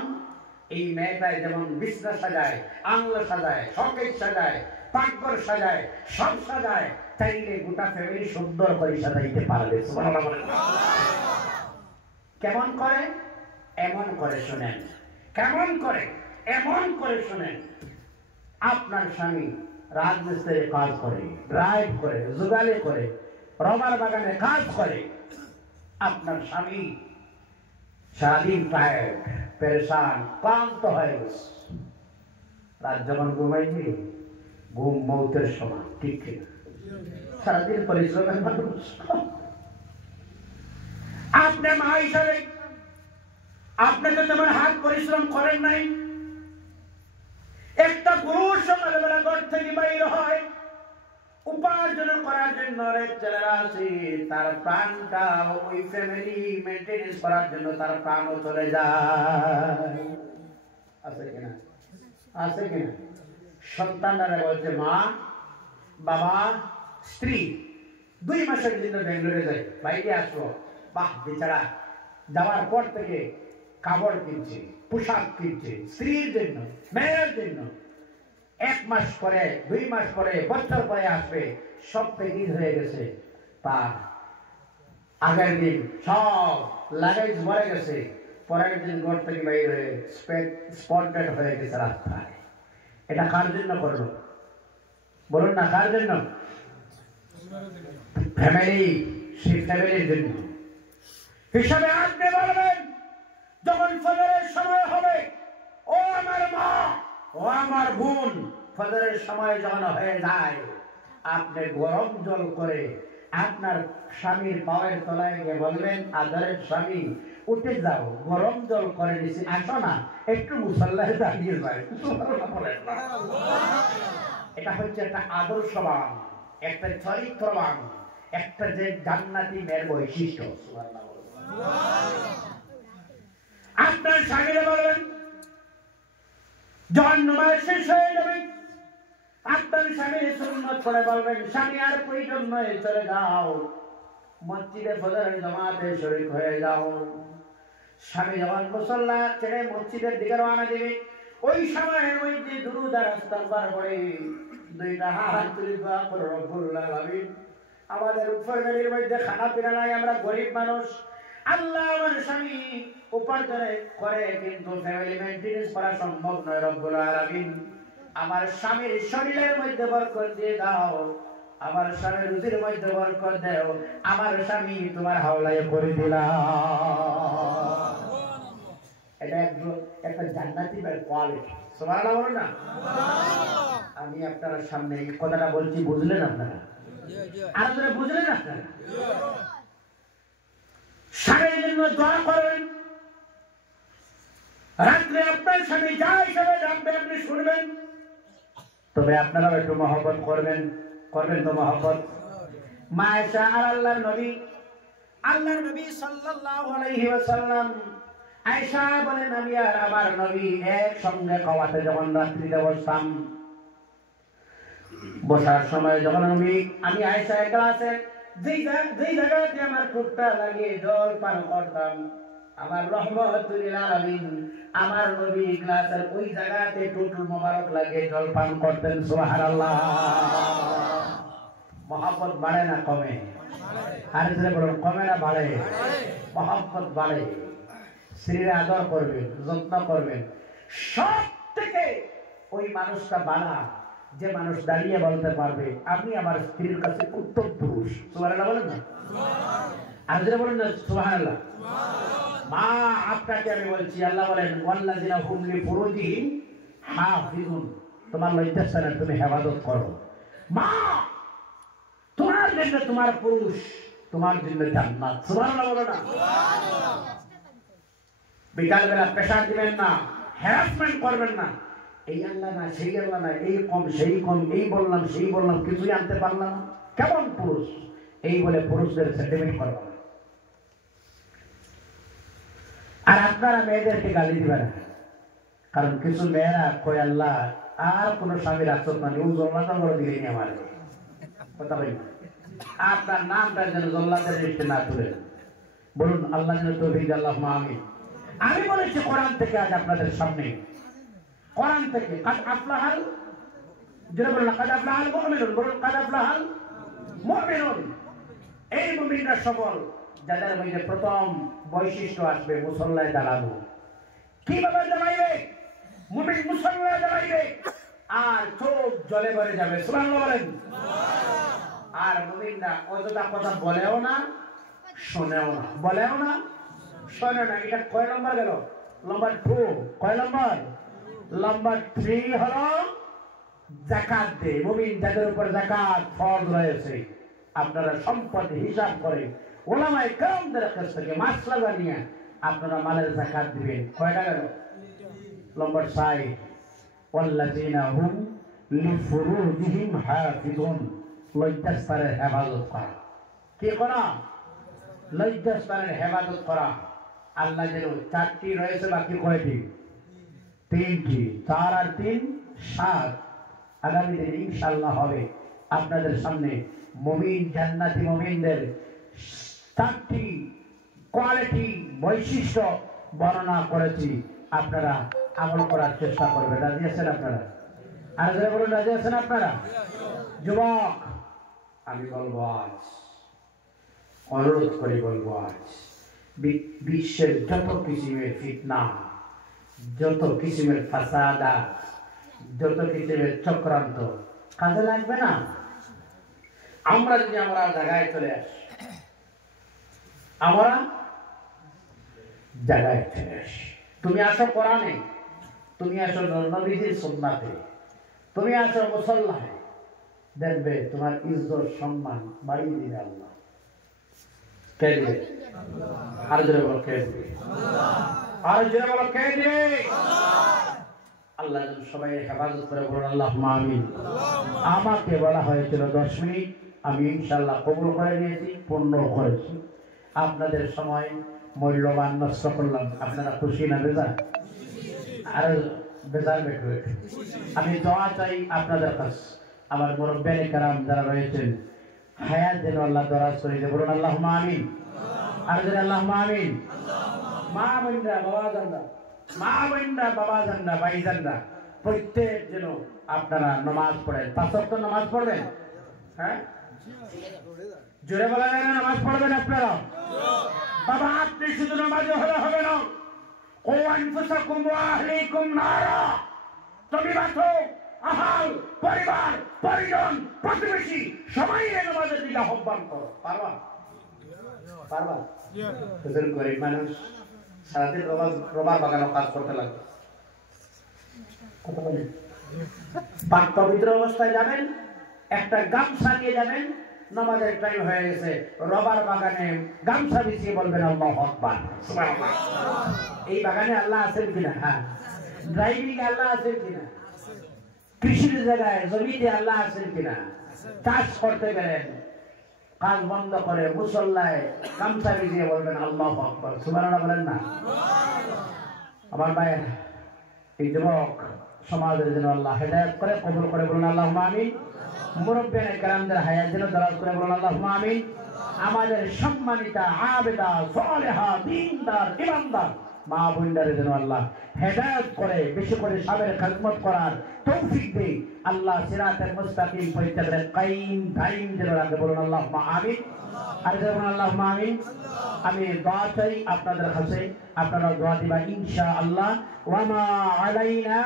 এই মেয়েটায় যেমন বিছনা সাজায়, আংলা সাজায়, শোকেস সাজায়, পাকঘর সাজায়, সব সাজায়, চাইলে গোটা ফ্যামিলি সুন্দর করে সাজাইতে পারবে। সুবহানাল্লাহ বলেন না? কেমন করে? এমন করে শোনেন। কেমন করে? এমন করে শোনেন। আপনার স্বামী রাজমিস্ত্রির কাজ করে, ড্রাইভ করে, জুগালি করে, রবার বাগানে কাজ করে। আপনার স্বামী সারাদিন টায়ার্ড, পেরেশান, ক্লান্ত হয়ে গেছে। রাত যখন ঘুমাইনি, ঘুম মৌতের সময়। ঠিক কিনা? সারাদিন পরিশ্রমের মানুষ। আপনি মা হিসাবে আপনি তো তেমন হাত পরিশ্রম করেন নাই। একটা পুরুষ সকালবেলা ঘর থেকে বাইর হয় উপার্জন করার জন্য, ছেলেরা আছে তার প্রাণটা ওই ফ্যামিলি মেনটেনেন্স করার জন্য তার প্রাণও চলে যায়। আছে কিনা? আছে কিনা? সন্তানরা বলছে, মা, বাবা, স্ত্রী 2 মাসের জন্য বেঙ্গালুরু যায়, বাইরে আসবো। বাহ, বেচারা যাওয়ার পর থেকে কাপড় কিনছে, পোশাক কিনছে স্ত্রীর জন্য, মেয়ের জন্য। 1 মাস পরে, 2 মাস পরে, বছর পরে আসবে, সব প্যাকিং হয়ে গেছে। তার আগের দিন সব লাগেজ ভরে গেছে, পরের দিন ঘর থেকে বাইরে হয়ে স্পটেড হয়ে গেছে রাস্তায়। এটা কার জন্য করলো? বলুন না, কার জন্য? ফ্যামিলি, সেই ফ্যামিলির জন্য। হিসাবে আপনি বলবেন, যখন ফজরের সময় হবে, ও আমার মা, ও আমার বোন, ফজরের সময় যখন হয়ে যায়, আপনি গরম জল করে আপনার স্বামীর পায়ের তলায় গিয়ে বলবেন, আদরের স্বামী, উঠে যাও, গরম জল করে দিছি, আসো না, একটু মুসল্লায় দাঁড়িয়ে যায়। এটা হচ্ছে একটা আদর্শবান, একটা চরিত্রবান, একটা যে জান্নাতি মেয়ের বৈশিষ্ট্য। আপনার স্বামীরা বলবেন যখন নামাজ শেষ হয়ে যাবে আপনার স্বামী সুন্নাত পড়ে বলবেন স্বামী আর প্রয়োজন নয় চলে যাও মসজিদে ফজরের জামাতে শরীক হয়ে যাও। স্বামী যখন মুসল্লা ছেড়ে মসজিদের দিকে রওনা দিবে ওই সময়ের মধ্যে দুরূদ আর ইস্তিগফার পড়ে দুইটা হাত তুলে দোয়া করে রব্বুল আলামিন আমাদের উপরবেলির মধ্যে খানা পিনা নাই, আমরা গরিব মানুষ, আল্লাহ আমার স্বামী উপার্জনে করে কিন্তু ফ্যামিলি মেইনটেনেন্স করা সম্ভব নয়, রব্বুল আলামিন আমার স্বামীর শরীরের মধ্যে বরকত দিয়ে দাও, আমার স্বামীর রুজির মধ্যে বরকত দাও, আমার স্বামী তোমার হাওলায় করে দিলাম। এটা একটা জান্নাতি কোয়ালিটি, সুবহানাল্লাহ বলেন না? আমি আপনার সামনে এই কথাটা বলছি, বুঝলেন আপনারা? আর যারা বুঝলেন আপনারা স্বামীর জন্য দোয়া করবেন, রাত্রে আপনার স্বামী যা হিসাবে ডাকবে আপনি শুনবেন, তবে আপনারাও একটু মহব্বত করবেন, করবেন তো মহব্বত। মা আয়েশা আর আল্লাহর নবী সাল্লাল্লাহু আলাইহি ওয়াসাল্লাম আয়েশা বলেন আমি আর আমার নবী একসঙ্গে খাওয়াতে যখন রাত্রিতে বসতাম, বসার সময় যখন আমি আয়েশা ক্লাসে যেই জায়গাতে আমার ঠোঁটটা লাগিয়ে জল পান করতাম, আমার রহমতুল আলামিন আমার নবী ক্লাসের ওই জায়গাতে ঠোঁট মোবারক লাগিয়ে জল পান করতেন। সুবহানাল্লাহ। মহব্বত বাড়ে না কমে? আর যারা বলেন কমে না বাড়ে? মহব্বত বাড়ে। স্ত্রীর আদর করবেন, যত্ন করবেন। সব থেকে ওই মানুষটা বাড়া যে মানুষ দাঁড়িয়ে বলতে পারবে আমি আমার স্ত্রীর কাছে উত্তম পুরুষ। সুবহানাল্লাহ বলেন না? আর যারা বলেন না সুবহানাল্লাহ। মা আপনাকে আমি বলছি, আল্লাহ বলেন ওয়াল্লাযিনা হুম লিফুরুজিহিম হাফিজুন, তোমার লজ্জাস্থানের তুমি হেফাজত করো। মা তোমার জন্য তোমার পুরুষ, তোমার জন্য জান্নাত। সুবহানাল্লাহ বলো না? বিকালবেলা প্রেশার দিবেন না, হ্যারাসমেন্ট করবেন না, এই আল্লাহ না সেই আল্লাহ না, এই কম সেই কম, এই বললাম সেই বললাম, কিছুই আনতে পারলাম না, কেমন পুরুষ, এই বলে পুরুষদের সেন্টিমেন্ট করবেন না। আর আপনারা মেয়েদেরকে গালি দিবেন না, কারণ কিছু মেয়েরা কয় আল্লাহ আর কোন স্বামীর আশ্রত মানে ও জল্লাটা করে দিলেনি আমার কথা বলি। আপনার নামটা যেন জল্লাদের লিস্টে না তুলে বলুন আল্লাহ যেন তৌফিক আল্লাহুম্মা আমিন। আমি বলেছি কোরআন থেকে আজ আপনাদের সামনে, কোরআন থেকে কাদ আফলাহাল, যেটা বললাম কাদ আফলাহাল মুমিনুন, বলুন কাদ আফলাহাল মুমিনুন। এই মুমিনরা সফল যাদের মধ্যে প্রথম বৈশিষ্ট্য আসবে মুসল্লায় দাঁড়ানো। কিভাবে দাঁড়াইবে? মুমিন মুসল্লায় দাঁড়াইবে আর চোখ জলে ভরে যাবে। সুবহানাল্লাহ বলেন। আর মুমিনরা অযথা কথা বলেও না, শোনেও না, বলেও না, শোনে না। এটা কয় নম্বর গেল? নাম্বার 2। কয় নম্বর? নাম্বার 3 হলো যাকাত দেয়। মুমিন যাদের উপর যাকাত ফরজ রয়েছে, আপনারা সম্পদ হিসাব করে ওলামায়ে কেরামদের কাছ থেকে মাসলা নিয়ে আপনারা মালের যাকাত দিবেন। কয়টা গেল? নাম্বার 4 ওয়াল্লাযিনা হুম লিফুরুজিহিম হাফিজুন, লজ্জাস্থানের হেফাজত করা। কি করা? লজ্জাস্থানের হেফাজত করা। আল্লাহ যেন 4টি রয়েছে, বাকি কয়টি? 3টি। 4 আর 3 7। আগামী দিন ইনশাআল্লাহ হবে আপনাদের সামনে মুমিন জান্নাতি মুমিনদের 4টি কোয়ালিটি বৈশিষ্ট্য বর্ণনা করেছি। আপনারা আমল করার চেষ্টা করবেন। রাজি আছেন আপনারা? আর যারা বলুন রাজি আছেন আপনারা? যুবক আমি বলবো আজ, অনুরোধ করে বলবো আজ, বিশ্বের যত কিসিমের ফিতনা, যত কিসিমের ফাসাদা, যত কিসিমের চক্রান্ত কাজে লাগবে না আমরা যদি আমরা জায়গায় চলে আসি, আমরা জায়গায় চলে আসি। তুমি আসো কোরআনে, তুমি আসো নবীজির সুন্নাতে, তুমি আসো মুসল্লায়, দেখবে তোমার ইজ্জত সম্মান বাড়িয়ে দিবে আল্লাহ। কে দিবে? আর জোরে বলো কে দিবে? আর জোরে বলো কে দিবে? আল্লাহ যেন সবাই হেফাজত করে বলুন আল্লাহুম্মা আমিন। আমাকে বলা হয়েছিল 10 মিনিট, আমি ইনশাআল্লাহ কবুল করে নিয়েছি, পূর্ণ করেছি। আপনাদের সময় মূল্যবান নষ্ট করলাম। আপনারা খুশি না বেজার? আর বেজার বেঠু আমি দোয়া চাই আপনাদের কাছে, আমার মুরব্বিয়ানে কেরাম যারা রয়েছেন হায়াত যেন আল্লাহ দরাজ করে দেয়, বলুন আল্লাহুম্মা আমিন। আর যেন আল্লাহুম্মা আমিন। মা বোনরা বাবা জানরা, মা বোনরা বাবা জানরা, ভাই জানরা, প্রত্যেক যেন আপনারা নামাজ পড়েন। 5 ওয়াক্ত নামাজ পড়বেন। হ্যাঁ, জোরে বলা যায় না? নামাজ পড়বেন আপনারা। বাবা আপনি শুধু নামাজে হলে হবে না, ও আনফুসাকুম ওয়া আহলিকুম নারা, তুমি বাঁচো, আহাল পরিবার পরিজন প্রতিবেশী সবাই নামাজের দিকে আহ্বান করো। পারবা? পারবা? তোদের গরিব মানুষ সারাদিন রবার বাগানে কাজ করতে লাগে, পাক পবিত্র অবস্থায় যাবেন, একটা গামছা নিয়ে যাবেন, নামাজের টাইম হয়ে গেছে, রবার বাগানে গামছা বিছিয়ে বলবেন আল্লাহু আকবার, সুবহানাল্লাহ। এই বাগানে আল্লাহ আছেন কিনা? হ্যাঁ। ড্রাইভিং আল্লাহ আছেন কিনা? কৃষির জায়গায় জমিতে আল্লাহ আছেন কিনা? চাষ করতে গেলেন, কাজ বন্ধ করে মুসল্লায় গামছা বিছিয়ে বলবেন আল্লাহু আকবার, সুবহানাল্লাহ বলেন না? আমার ভাইয়ের এই যুবক সমাজের জন্য আল্লাহ হেদায়েত করে কবুল করে, বলুন আল্লাহুম্মা আমিন। মুরব্বিয়ানে কেরামদের হায়াত যেন দরাজ করে, বলুন আল্লাহুম্মা আমিন। আমাদের সম্মানিতা আবেদা সালেহা দ্বীনদার ইমানদার মা বোনদের যেন আল্লাহ হেদায়েত করে, বেশি করে সাবের খেদমত করার তৌফিক দেয়। আল্লাহ সিরাতাল মুস্তাকিম পরিত্যাগের কায়েম দাইম যেন রাখে, বলুন আল্লাহুম্মা আমিন। আর যেন আল্লাহুম্মা আমিন। আমি দোয়া চাই আপনাদের কাছে, আপনারা দোয়া দিবা ইনশাআল্লাহ। ওয়া মা আলাইনা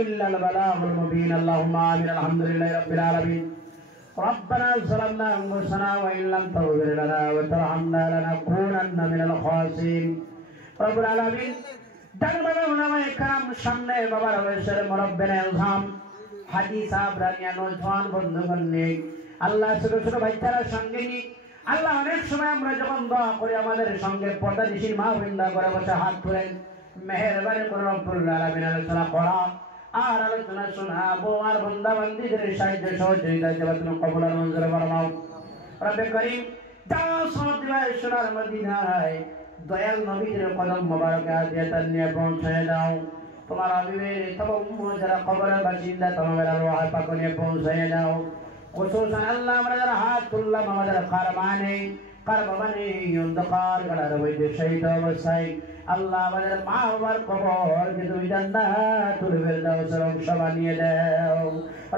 ইল্লাল বালাগুল মুবিন। আল্লাহুম্মা আমিন। আলহামদুলিল্লাহি রাব্বিল আলামিন। ربنا ظلمنا أنفسنا وإن لم تغفر لنا وترحمنا لنكونن من الخاسرين। رب العالمين দানবানা উলামায়ে কেরাম সামনে বাবার বয়সের মুরব্বিয়ানে ইলহাম হাদিস আবরানিয়া নওজওয়ান বন্ধুগণ নেই, আল্লাহ ছোট ছোট বাচ্চারা সঙ্গে নিয়ে আল্লাহ অনেক সময় আমরা যখন দোয়া করি আমাদের সঙ্গে পর্দানিশীল মা বোনরা করে বসে হাত তুলেন, মেহেরবানি করে রব্বুল আলামিন আলোচনা করা আর আলোচনা শোনাবো আর বান্দা বান্দীদের সাহায্য সহযোগিতা দেওয়া তুমি কবুল আর মঞ্জুর ফরমাও। রব্বে করিম যাও সদিবায় সোনার মদিনায় দয়াল নবীর কদম মোবারকে আজিয়াতান নিয়ে পৌঁছে দাও। তোমার হাবিবের তমাম যারা কবরের বাসিন্দা তোমাদের আরওয়াহ পাক নিয়ে পৌঁছে দাও। খুশুসান আল্লাহ আমরা যারা হাত তুললাম আমাদের কারবানে অন্ধকার গাড়ার মধ্যে শহীদ অবস্থায় আল্লাহ আমাদের মা বাবার কবরকে তুমি জান্নাতুল ফেরদাউসের অংশ বানিয়ে দাও।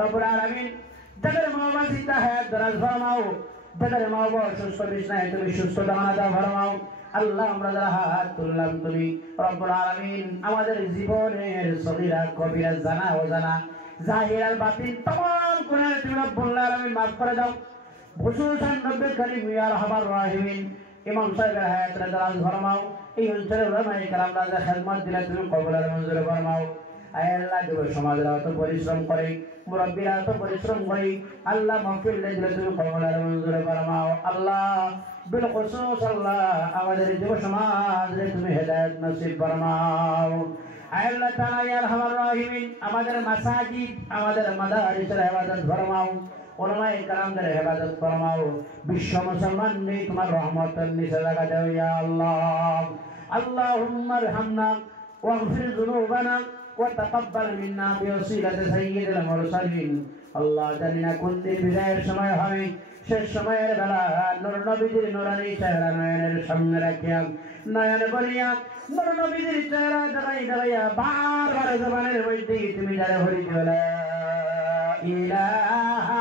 রব্বুল আলামিন যাদের মা বাবা জিন্দা হায়াত দরাজ ফরমাও, যাদের মা বাবা সুস্থ বিছানায় তুমি সুস্থ দানা দাও ফরমাও। আল্লাহ আমরা যারা হাত তুললাম তুমি রব্বুল আলামিন আমাদের জীবনের সগীরা কবিরা জানা অজানা জাহির আর বাতিন तमाम গুনাহ তুমি রব্বুল আলামিন maaf করে দাও। খুশুসান রব্বে করিম ইয়া আরহামার রাহিমিন ইমাম সাহেবের হায়াতের দরাজ ফরমাও। এই অঞ্চলের উলামায়ে কেরামরা যা খেদমত দিলে তুমি কবুল আর মঞ্জুর ফরমাও। আয় আল্লাহ যুব সমাজের এত পরিশ্রম করে, মুরব্বীরা এত পরিশ্রম করে, আল্লাহ মাহফিল দিলে তুমি কবুল আর মঞ্জুর ফরমাও। আল্লাহ বিল খুশুস আল্লাহ আমাদের যুব সমাজে তুমি হেদায়েত নসিব ফরমাও। আয় আল্লাহ তাআলা ইয়া আরহামার রাহিমিন আমাদের মাসাজিদ আমাদের মাদারিসের হেফাজত ফরমাও, উলামায়ে কেরামদের হেফাজত ফরমাও। বিশ্ব মুসলমান নেই তোমার রহমতের নিচে লাগা দাও ইয়া আল্লাহ। আল্লাহুম্মা আরহামনা ওয়াগফির যুনুবানা وتقبل منا بوسيلة سيد المرسلين। আল্লাহ জানি না কোন দিন বিদায়ের সময় হবে, শেষ সময়ের বেলা নূর নবীর নূরানী চেহারা নয়নের সামনে রাখিয়া নয়ন বলিয়া নূর নবীর চেহারা দেখাইয়া বারবার জবানের মধ্যে তুমি যারা হরি লা ইলাহা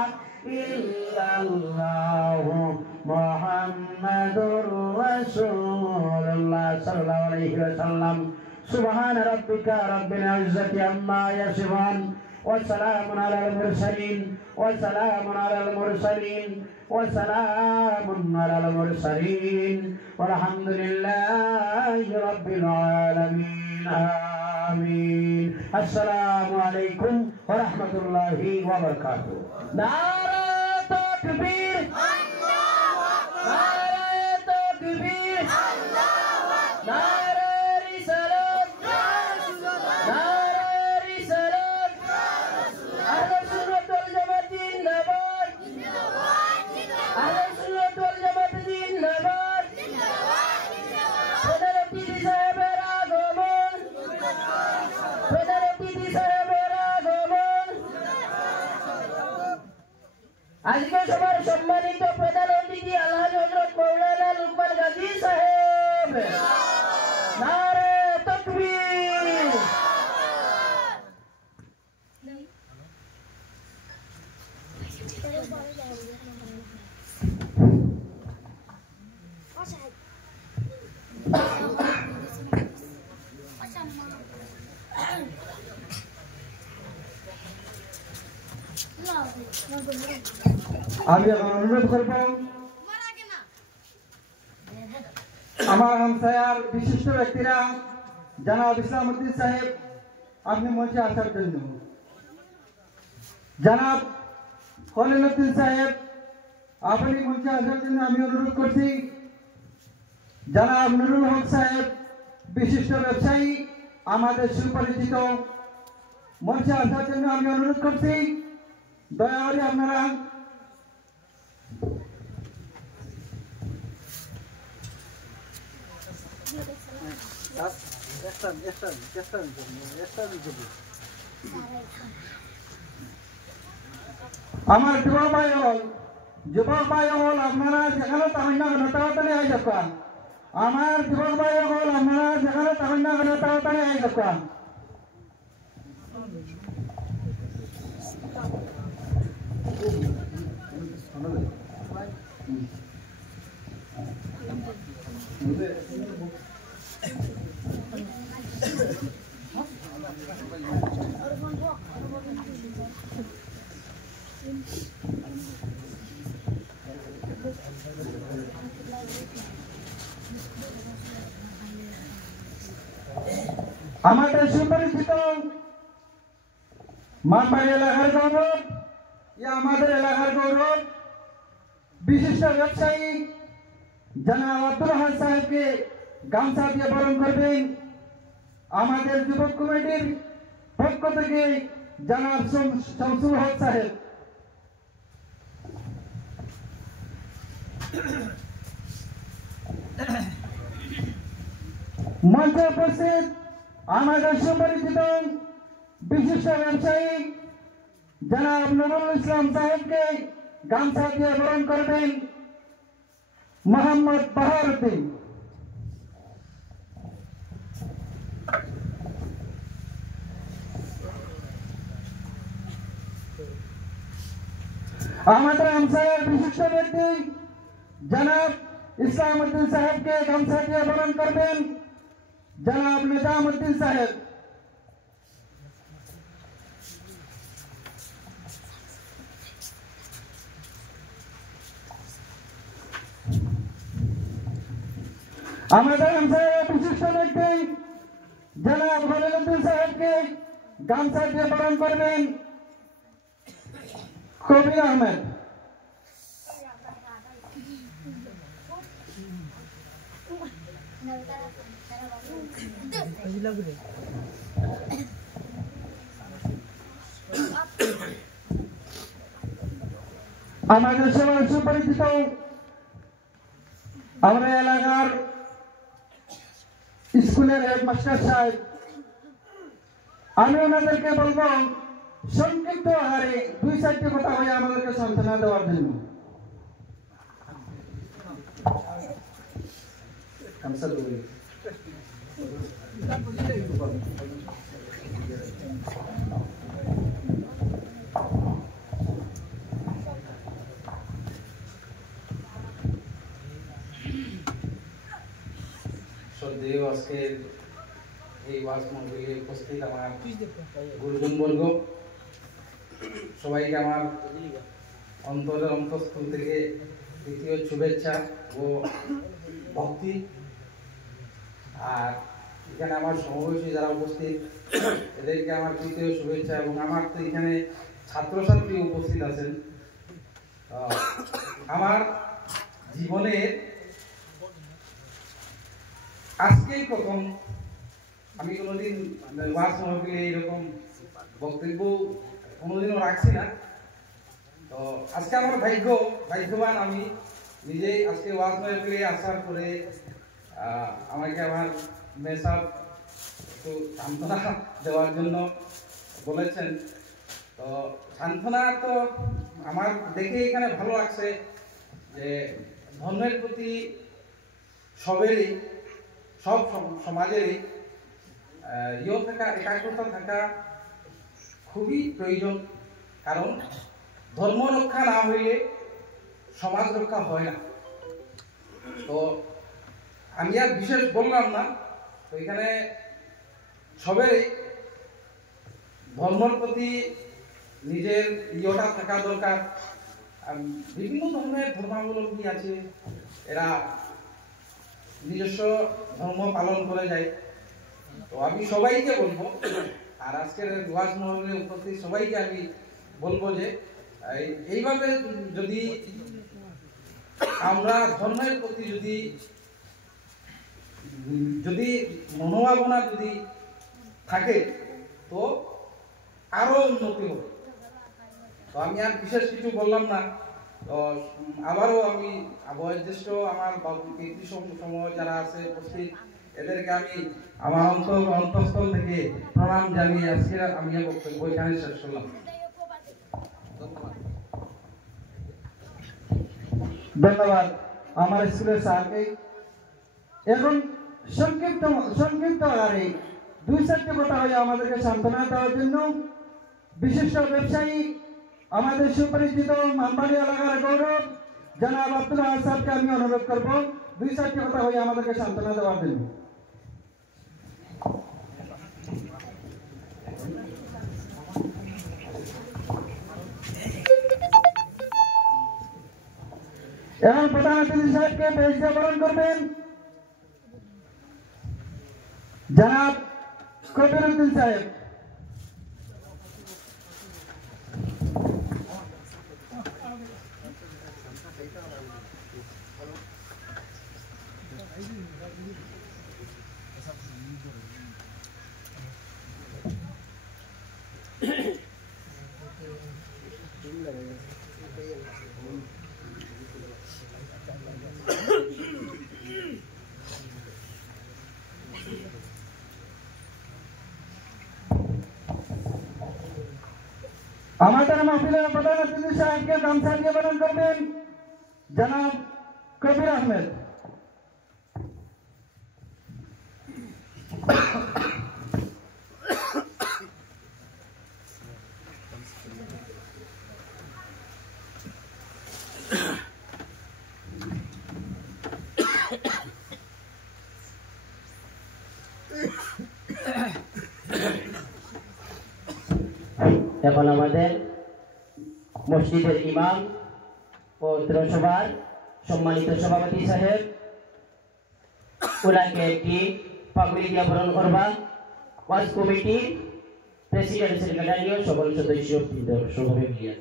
ইল্লাল্লাহু মুহাম্মাদুর রাসূলুল্লাহ সাল্লাল্লাহু আলাইহি ওয়াসাল্লাম। سبحان ربك رب العزة عما يصفون وسلام على المرسلين وسلام على المرسلين وسلام على المرسلين والحمد لله رب العالمين آمين. السلام عليكم ورحمة الله وبركاته. نعرة تكبير الله أكبر، نعرة تكبير الله أكبر، আজকে সবার সম্মানিত প্রধান অতিথি আলহাজ হযরত মাওলানা লুকমান গাজী সাহেব, নারে তাকবীর। আমি এখন অনুরোধ করব আমার হামসায়ার বিশিষ্ট ব্যক্তিরা জনাব ইসলামউদ্দিন সাহেব আপনি মঞ্চে আসার জন্য, জনাব খলিলউদ্দিন সাহেব আপনি মঞ্চে আসার জন্য আমি অনুরোধ করছি। জনাব নুরুল হক সাহেব বিশিষ্ট ব্যবসায়ী আমাদের সুপরিচিত, মঞ্চে আসার জন্য আমি অনুরোধ করছি। দয়া করে আপনারা আমার যুবক ভাই হল আপনারা যেখানে তাড়াতাড়ি আই যাবেন। আমার যুবক ভাই হল আপনারা যেখানে তাড়াতাড়ি আই যাবেন। আমাদের সুপরিচিত মানবাড়ি এলাকার গৌরব, আমাদের এলাকার গৌরব বিশিষ্ট ব্যবসায়ী জনাব আব্দুর রহমান সাহেবকে গামছা দিয়ে বরণ করবেন। আমাদের যুবক কমিটির পক্ষ থেকে জনাব শামসুল হক সাহেব। মঞ্চে উপস্থিত আমাদের সুপরিচিত বিশিষ্ট ব্যবসায়ী জনাব নুরুল ইসলাম সাহেবকে গামছা দিয়ে বরণ করবেন মোহাম্মদ বাহারউদ্দিন। আমাদের হামসায়ার বিশিষ্ট ব্যক্তি জনাব ইসলামউদ্দিন সাহেবকে গামছা দিয়ে বরণ করবেন জনাব নিজামউদ্দিন সাহেব। আমাদের হামসায়ার বিশিষ্ট ব্যক্তি জনাব খলিলউদ্দিন সাহেবকে গামছা দিয়ে বরণ করবেন কবির আহমেদ। আমাদের সবার সুপরিচিত আমরা এলাকার স্কুলের হেডমাস্টার সাহেব, আমি ওনাদেরকে বলবো সংক্ষিপ্ত আকারে 2-4টি কথা হয়ে আমাদেরকে সান্ত্বনা দেওয়ার জন্য। শ্রদ্ধেয় আজকের এই ওয়াজ মাহফিলে উপস্থিত আমার গুরুজন বর্গ, সবাইকে আমার অন্তরের অন্তঃস্থল থেকে দ্বিতীয় শুভেচ্ছা ও ভক্তি। আর এখানে আমার সমবয়সী যারা উপস্থিত এদেরকে আমার তৃতীয় শুভেচ্ছা। এবং আমার তো এখানে ছাত্রছাত্রী উপস্থিত আছেন। আমার জীবনে আজকেই প্রথম আমি কোনোদিন ওয়াজ মাহফিলে এরকম বক্তব্য কোনোদিনও রাখছি না। তো আজকে আমার ভাগ্যবান আমি নিজেই আজকে ওয়াজ মাহফিলে আসার পরে আমাকে আমার মেসাব একটু সান্ত্বনা দেওয়ার জন্য বলেছেন। তো সান্ত্বনা তো আমার দেখে এখানে ভালো লাগছে যে ধর্মের প্রতি সবেরই সব সমাজেরই থাকা, একাগ্রতা থাকা খুবই প্রয়োজন। কারণ ধর্ম রক্ষা না হইলে সমাজ রক্ষা হয় না। তো আমি আর বিশেষ বললাম না, তো এখানে সবেরই ধর্মের প্রতি নিজের ইয়েটা থাকা দরকার। বিভিন্ন ধর্মের ধর্মাবলম্বী আছে, এরা নিজস্ব ধর্ম পালন করে যায়। তো আমি সবাইকে বলবো, আর আজকের ওয়াজ মহলে উপস্থিত সবাইকে আমি বলবো যে এইভাবে যদি আমরা ধর্মের প্রতি যদি মনোভাবনা যদি থাকে তো আরো উন্নতি হবে। তো আমি আর বিশেষ কিছু বললাম না। তো আবারও আমি বয়োজ্যেষ্ঠ আমার পিতৃ সমূহ যারা আছে উপস্থিত, এদেরকে আমি আমার অন্তঃস্থল থেকে প্রণাম জানিয়ে আজকে আমি বক্তব্য এখানে শেষ করলাম। ধন্যবাদ আমার স্কুলের স্যারকে। এখন সংক্ষিপ্ত আকারে 2-4টি কথা হয়ে আমাদেরকে সান্ত্বনা দেওয়ার জন্য বিশিষ্ট ব্যবসায়ী, আমাদের সুপরিচিত মানবাড়ি এলাকার গৌরব জনাব আব্দুল আহাদ সাহেবকে আমি অনুরোধ করব 2-4টি কথা হয়ে আমাদেরকে সান্ত্বনা দেওয়ার জন্য। এখন প্রধান অতিথি সাহেবকে বেশ বরণ করবেন জনাব কবির উদ্দিন সাহেব। আমাদের মাহফিলের প্রধান অতিথি সাহেবকে গামছা দিয়ে বরণ করবেন জনাব কবির আহমেদ। এখন আমাদের মসজিদের ইমাম ও পৌরসভার সম্মানিত সভাপতি সাহেব, ওনাকে একটি পাগড়ি দিয়ে বরণ করবা ওয়াজ কমিটির প্রেসিডেন্ট, সেক্রেটারি ও সকল সদস্য সভাপতি মিলিয়ে।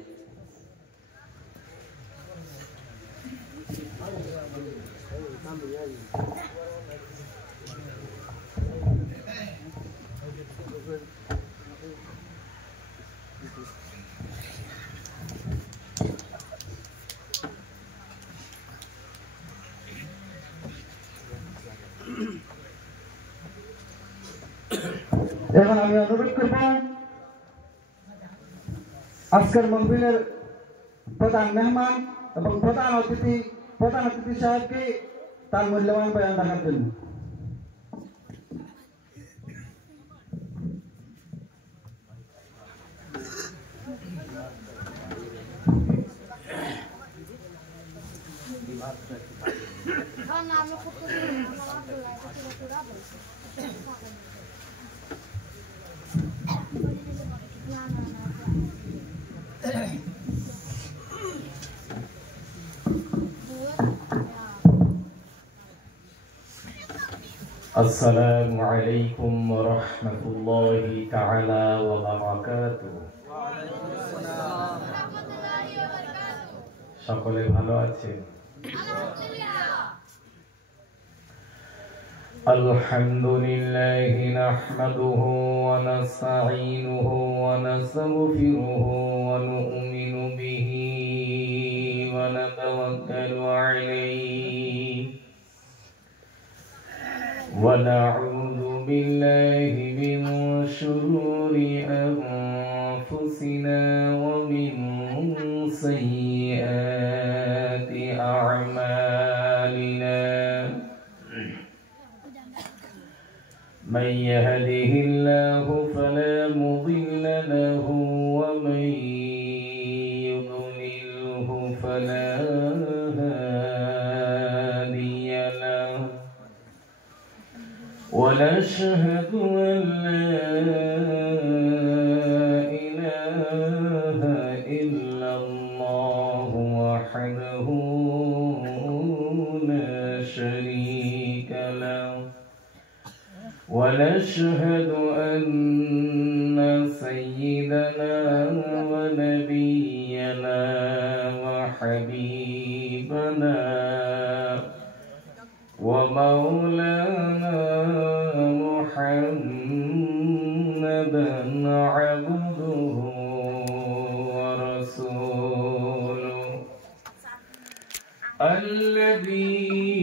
এখন আমি অনুরোধ করব আজকের মাহফিলের প্রধান মেহমান এবং প্রধান অতিথি সাহেবকে তার মূল্যবান বয়ান রাখার জন্য। السلام عليكم ورحمة الله تعالى وبركاته. সকলে ভালো আছেন? الحمد لله نحمده ونستعينه ونستغفره ونؤمن به ونتوكل عليه ونعوذ بالله من شرور أنفسنا ومن سيئات أعمالنا من يهده الله فلا مضل له ومن يضلله فلا هادي له ونشهد أن لا إله إلا الله وحده لا شريك له ونشهد أن سيدنا ونبينا وحبيبنا ومولانا محمدا عبده ورسوله الذي